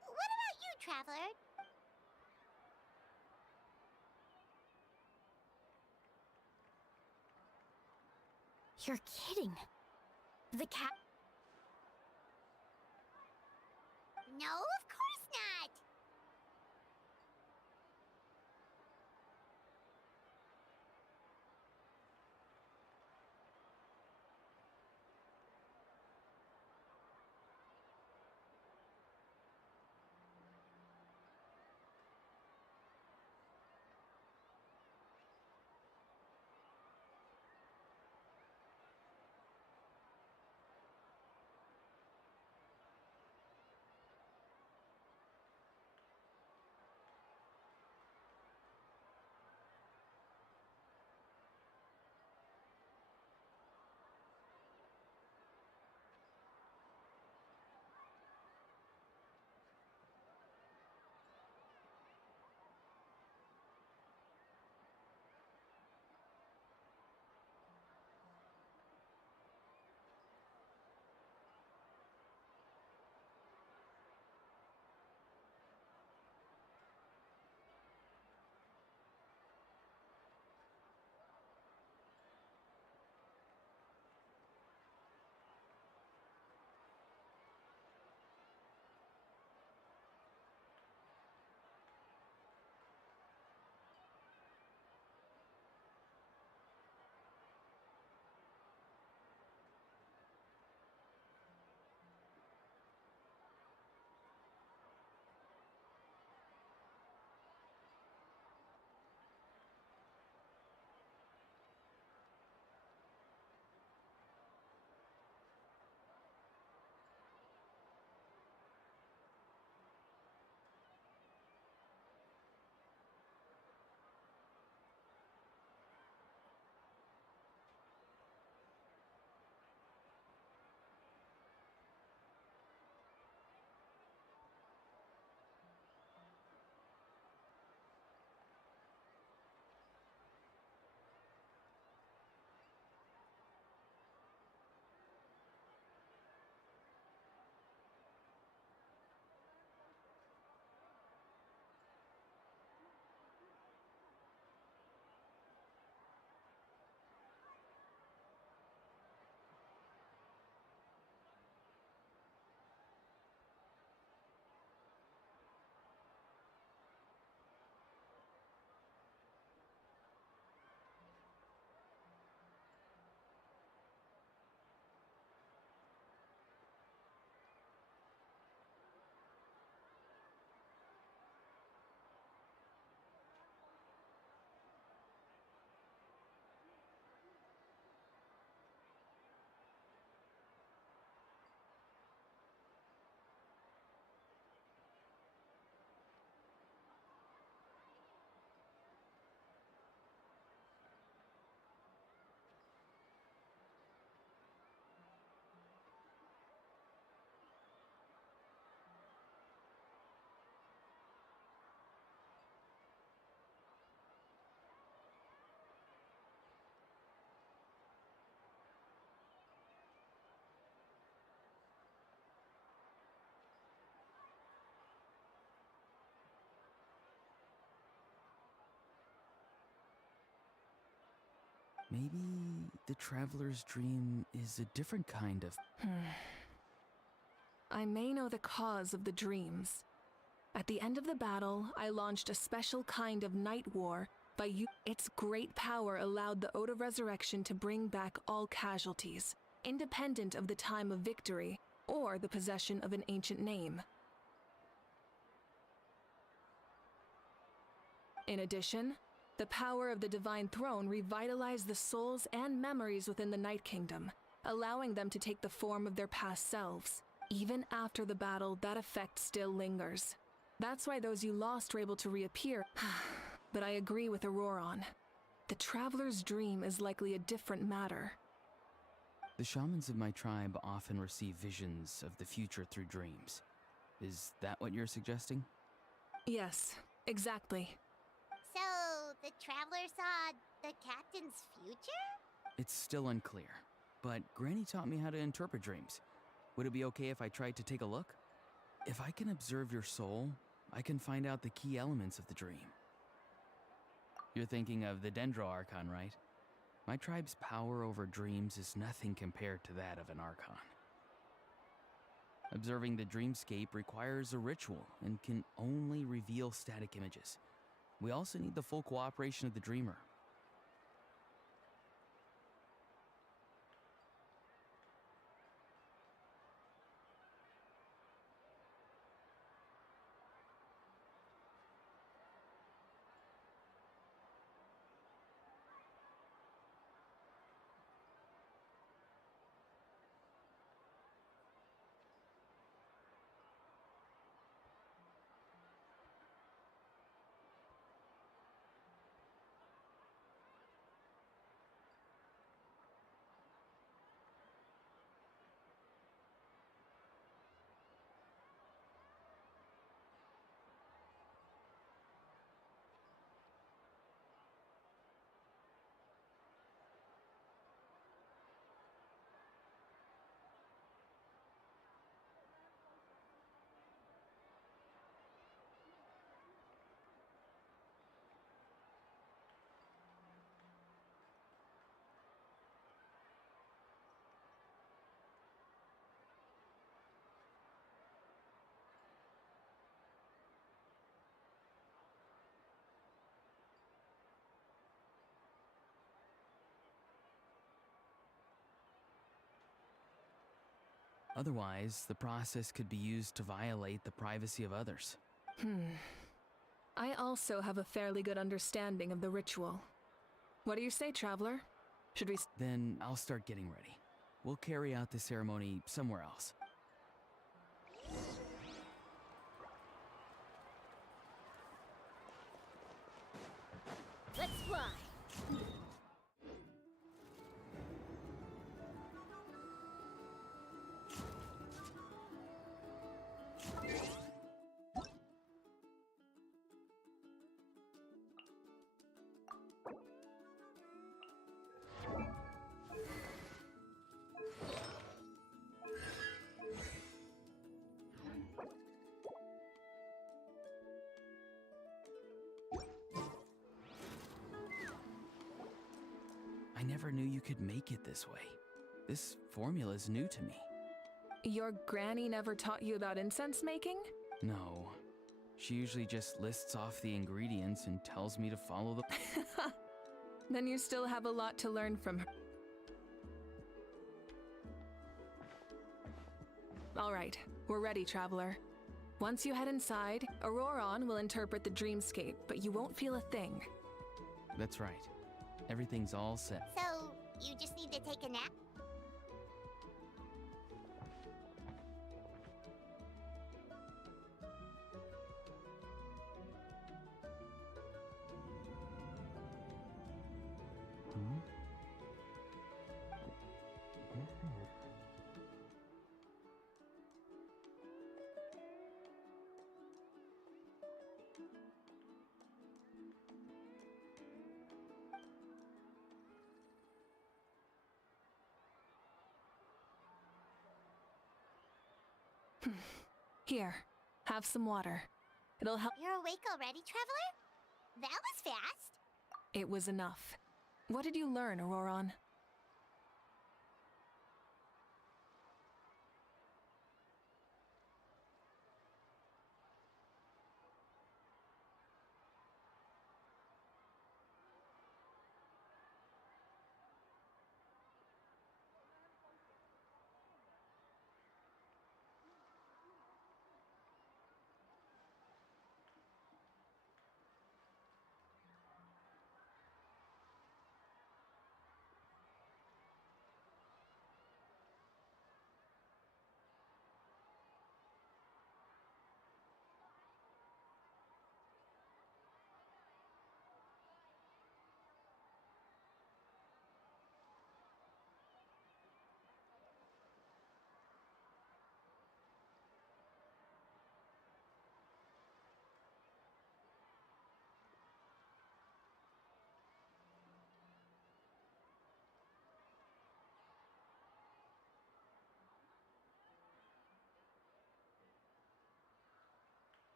what about you, Traveler? You're kidding. The cat. No, of course not! Maybe the traveler's dream is a different kind of... I may know the cause of the dreams. At the end of the battle, I launched a special kind of night war its great power allowed the Ode of Resurrection to bring back all casualties, independent of the time of victory or the possession of an ancient name. In addition, the power of the Divine Throne revitalized the souls and memories within the Night Kingdom, allowing them to take the form of their past selves. Even after the battle, that effect still lingers. That's why those you lost were able to reappear. But I agree with Auroron. The Traveler's Dream is likely a different matter. The shamans of my tribe often receive visions of the future through dreams. Is that what you're suggesting? Yes, exactly. So, the traveler saw the captain's future? It's still unclear, but Granny taught me how to interpret dreams. Would it be okay if I tried to take a look? If I can observe your soul, I can find out the key elements of the dream. You're thinking of the Dendro Archon, right? My tribe's power over dreams is nothing compared to that of an Archon. Observing the dreamscape requires a ritual and can only reveal static images. We also need the full cooperation of the dreamer. Otherwise, the process could be used to violate the privacy of others. I also have a fairly good understanding of the ritual. What do you say, Traveler? Should we... Then I'll start getting ready. We'll carry out the ceremony somewhere else. Let's fly! I never knew you could make it this way. This formula is new to me. Your granny never taught you about incense making? No. She usually just lists off the ingredients and tells me to follow the... Then you still have a lot to learn from her. All right, we're ready, Traveler. Once you head inside, Auroron will interpret the dreamscape, but you won't feel a thing. That's right. Everything's all set. So, you just need to take a nap? Here, have some water. It'll help. You're awake already, Traveler? That was fast. It was enough. What did you learn, Auroron?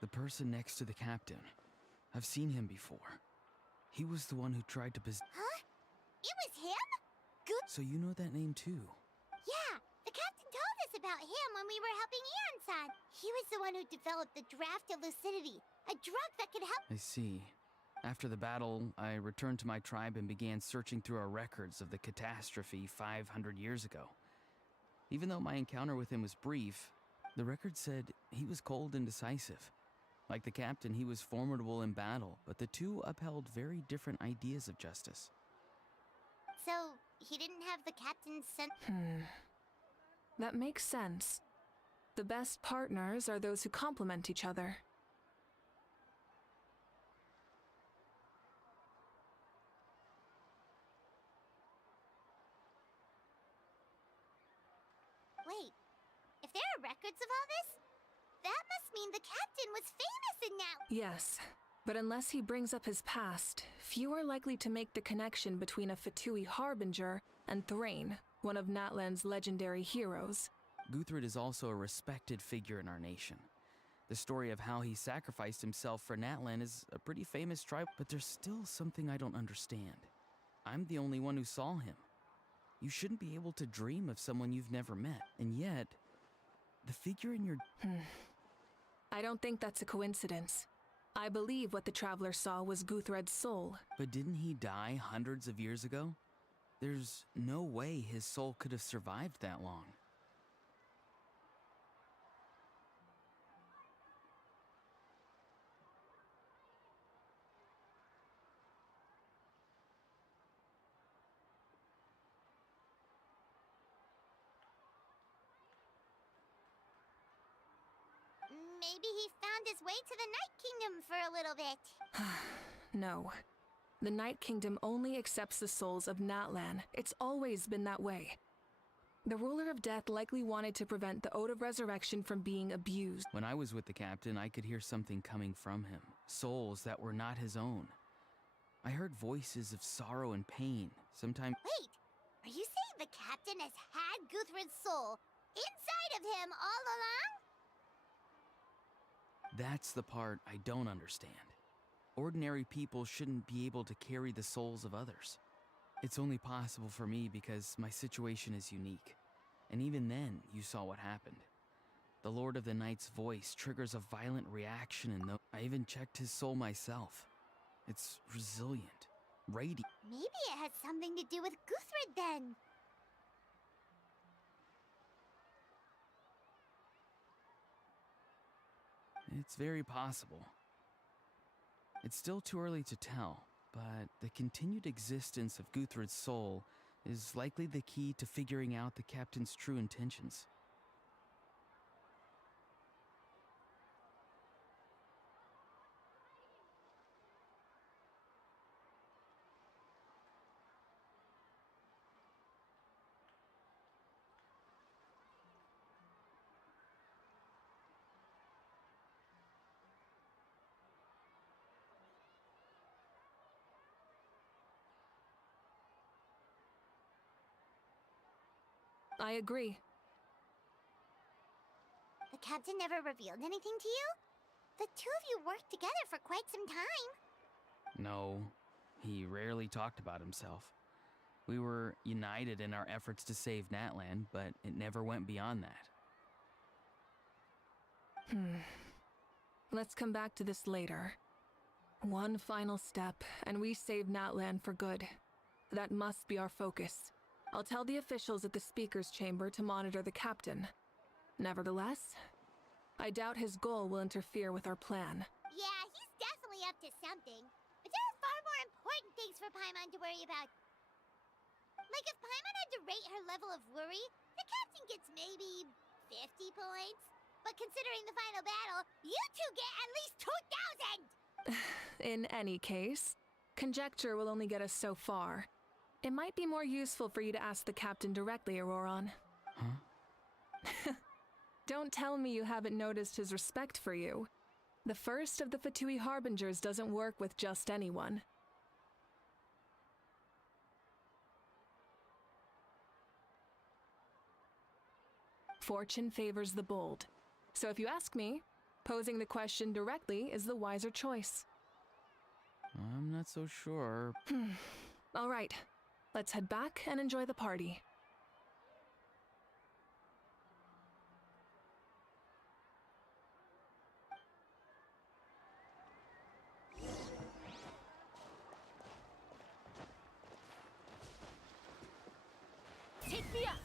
The person next to the captain. I've seen him before. He was the one who tried to Huh? It was him? Good. So you know that name too? Yeah, the captain told us about him when we were helping Eon-san. He was the one who developed the draft of lucidity, a drug that could help. I see. After the battle, I returned to my tribe and began searching through our records of the catastrophe 500 years ago. Even though my encounter with him was brief, the record said he was cold and decisive. Like the captain, he was formidable in battle, but the two upheld very different ideas of justice. So, he didn't have the captain's sense. That makes sense. The best partners are those who complement each other. Wait, if there are records of all this, that must mean the captain was famous in that. Yes, but unless he brings up his past, few are likely to make the connection between a Fatui harbinger and Thrain, one of Natlan's legendary heroes. Guthred is also a respected figure in our nation. The story of how he sacrificed himself for Natlan is a pretty famous tribe, but there's still something I don't understand. I'm the only one who saw him. You shouldn't be able to dream of someone you've never met, and yet, the figure in your... I don't think that's a coincidence. I believe what the traveler saw was Guthred's soul. But didn't he die hundreds of years ago? There's no way his soul could have survived that long. Maybe he found his way to the Night Kingdom for a little bit. No. The Night Kingdom only accepts the souls of Natlan. It's always been that way. The ruler of death likely wanted to prevent the Ode of Resurrection from being abused. When I was with the captain, I could hear something coming from him. Souls that were not his own. I heard voices of sorrow and pain. Sometimes... Wait, are you saying the captain has had Guthred's soul inside of him all along? That's the part I don't understand. Ordinary people shouldn't be able to carry the souls of others. It's only possible for me because my situation is unique. And even then, you saw what happened. The Lord of the Night's voice triggers a violent reaction, and I even checked his soul myself. It's resilient, radiant. Maybe it has something to do with Guthred then. It's very possible. It's still too early to tell, but the continued existence of Guthred's soul is likely the key to figuring out the captain's true intentions. I agree. The captain never revealed anything to you? The two of you worked together for quite some time. No, he rarely talked about himself. We were united in our efforts to save Natlan, but it never went beyond that. Let's come back to this later. One final step, and we save Natlan for good. That must be our focus. I'll tell the officials at the speaker's chamber to monitor the captain. Nevertheless, I doubt his goal will interfere with our plan. Yeah, he's definitely up to something. But there are far more important things for Paimon to worry about. Like if Paimon had to rate her level of worry, the captain gets maybe 50 points. But considering the final battle, you two get at least 2,000! In any case, conjecture will only get us so far. It might be more useful for you to ask the captain directly, Auroron. Huh? Don't tell me you haven't noticed his respect for you. The first of the Fatui Harbingers doesn't work with just anyone. Fortune favors the bold. So if you ask me, posing the question directly is the wiser choice. I'm not so sure. All right, let's head back and enjoy the party. Take me up!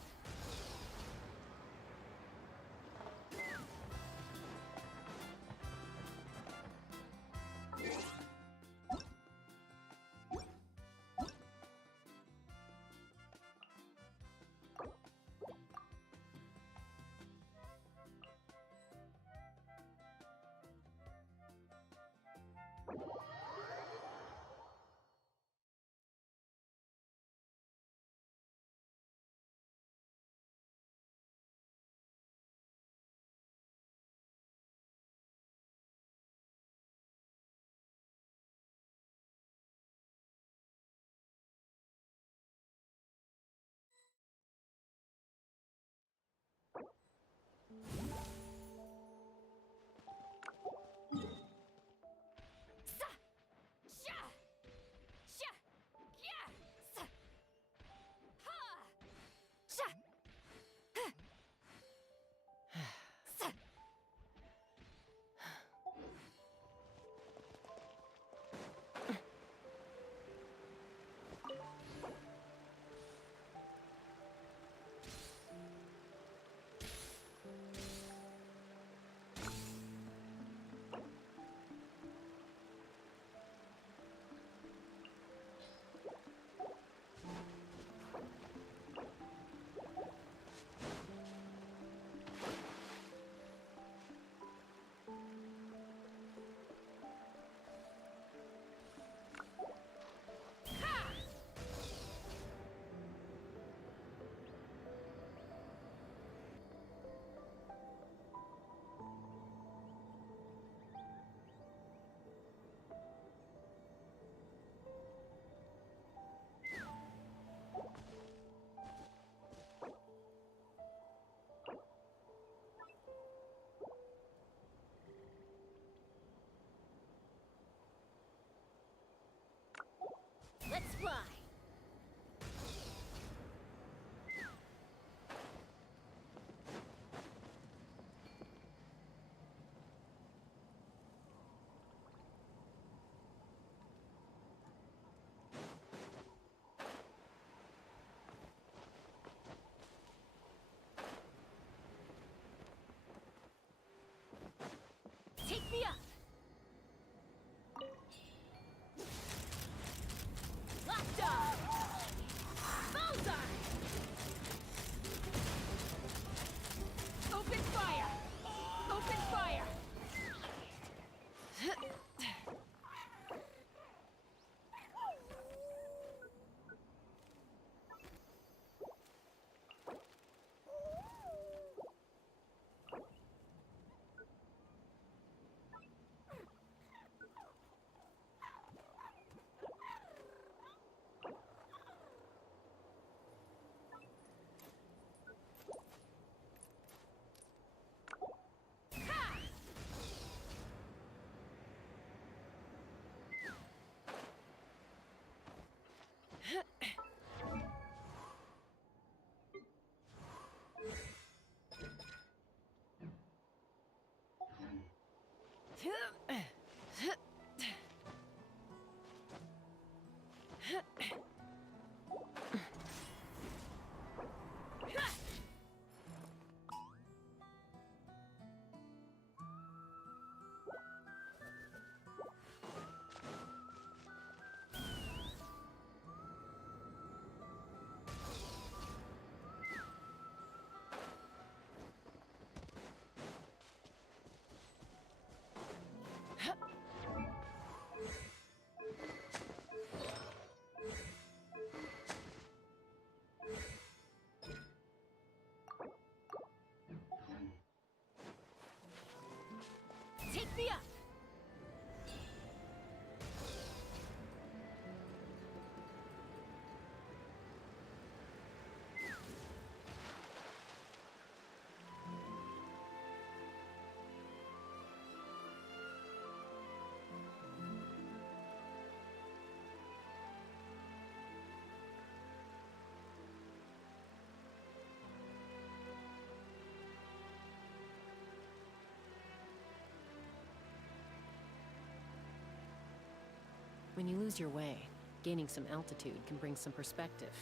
When you lose your way, gaining some altitude can bring some perspective.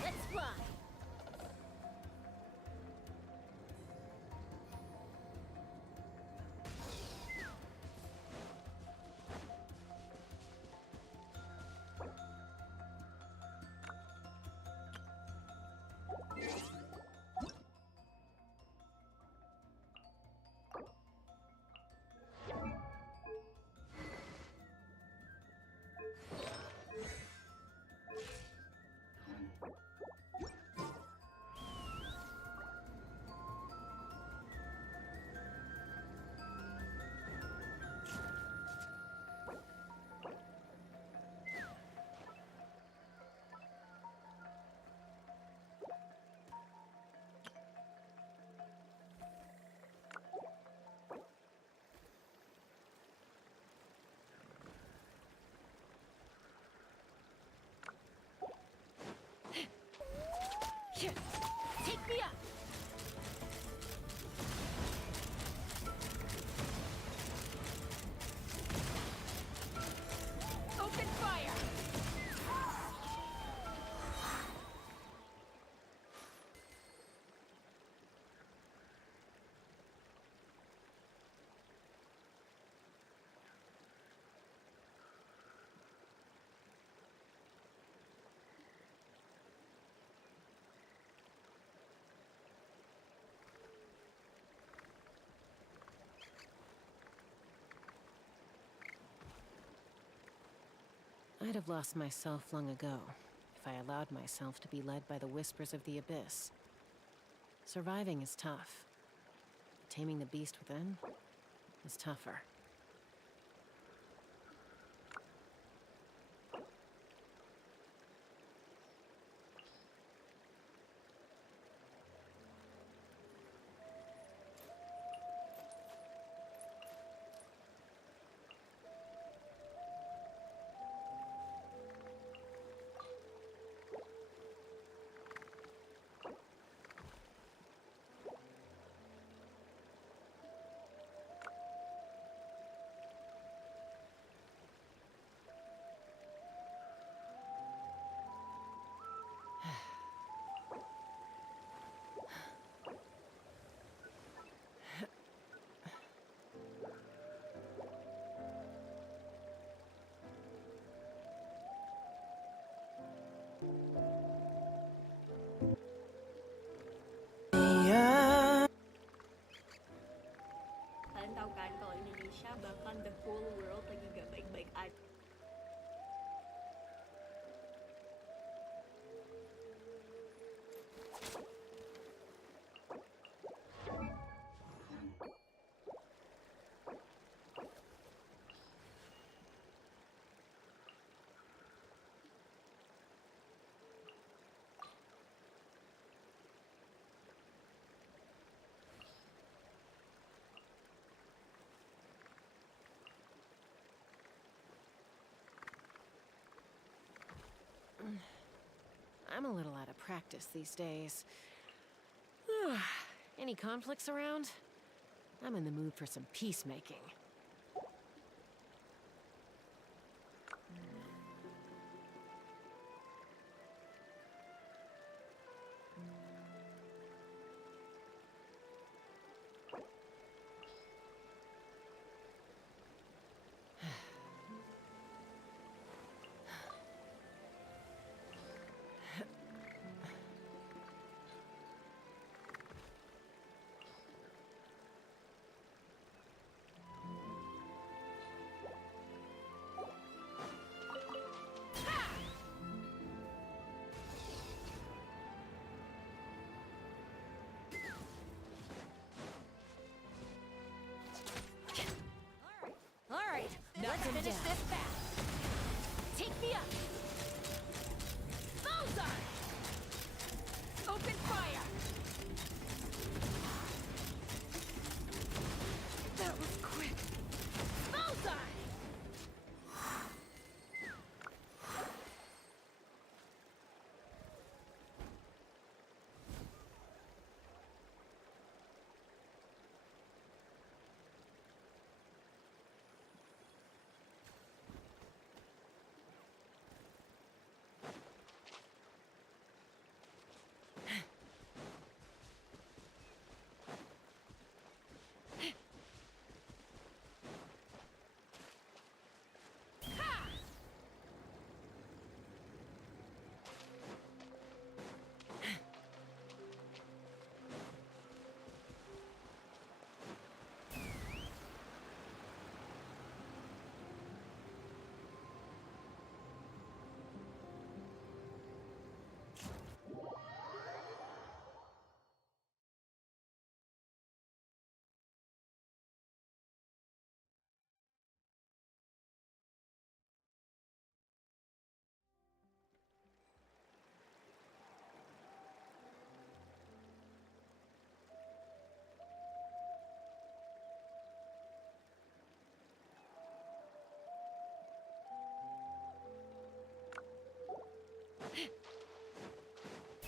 Let's fly! Take me up! Open fire! I'd have lost myself long ago if I allowed myself to be led by the whispers of the abyss. Surviving is tough. Taming the beast within is tougher. I'm a little out of practice these days. Any conflicts around? I'm in the mood for some peacemaking. Let's finish this fast. Take me up. Bullseye! Open fire! That was quick. Bullseye!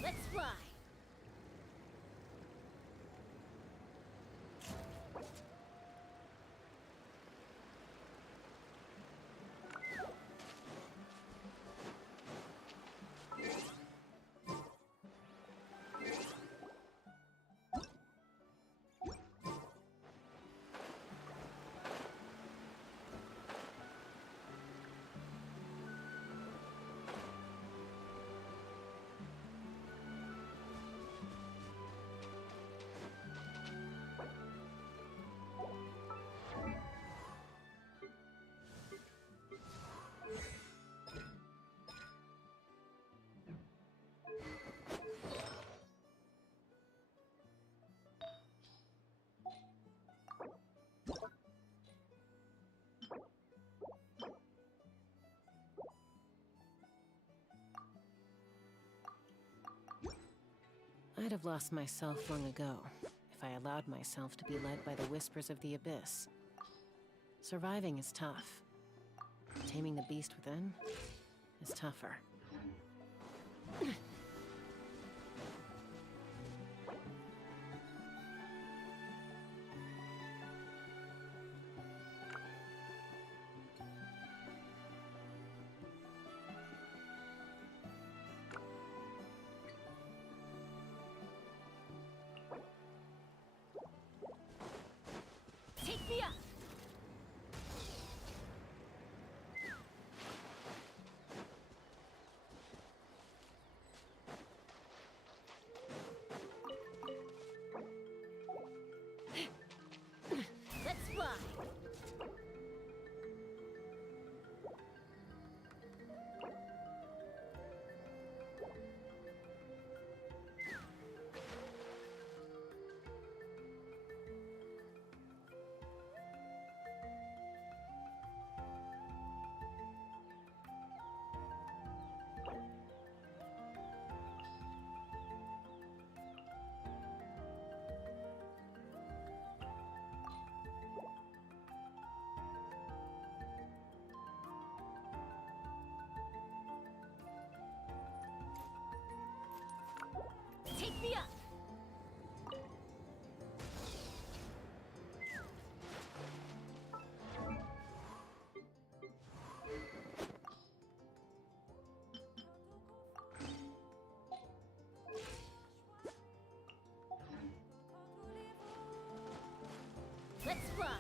Let's fly! I'd have lost myself long ago if I allowed myself to be led by the whispers of the abyss. Surviving is tough. Taming the beast within is tougher. Take me up! Yeah. Let's fly.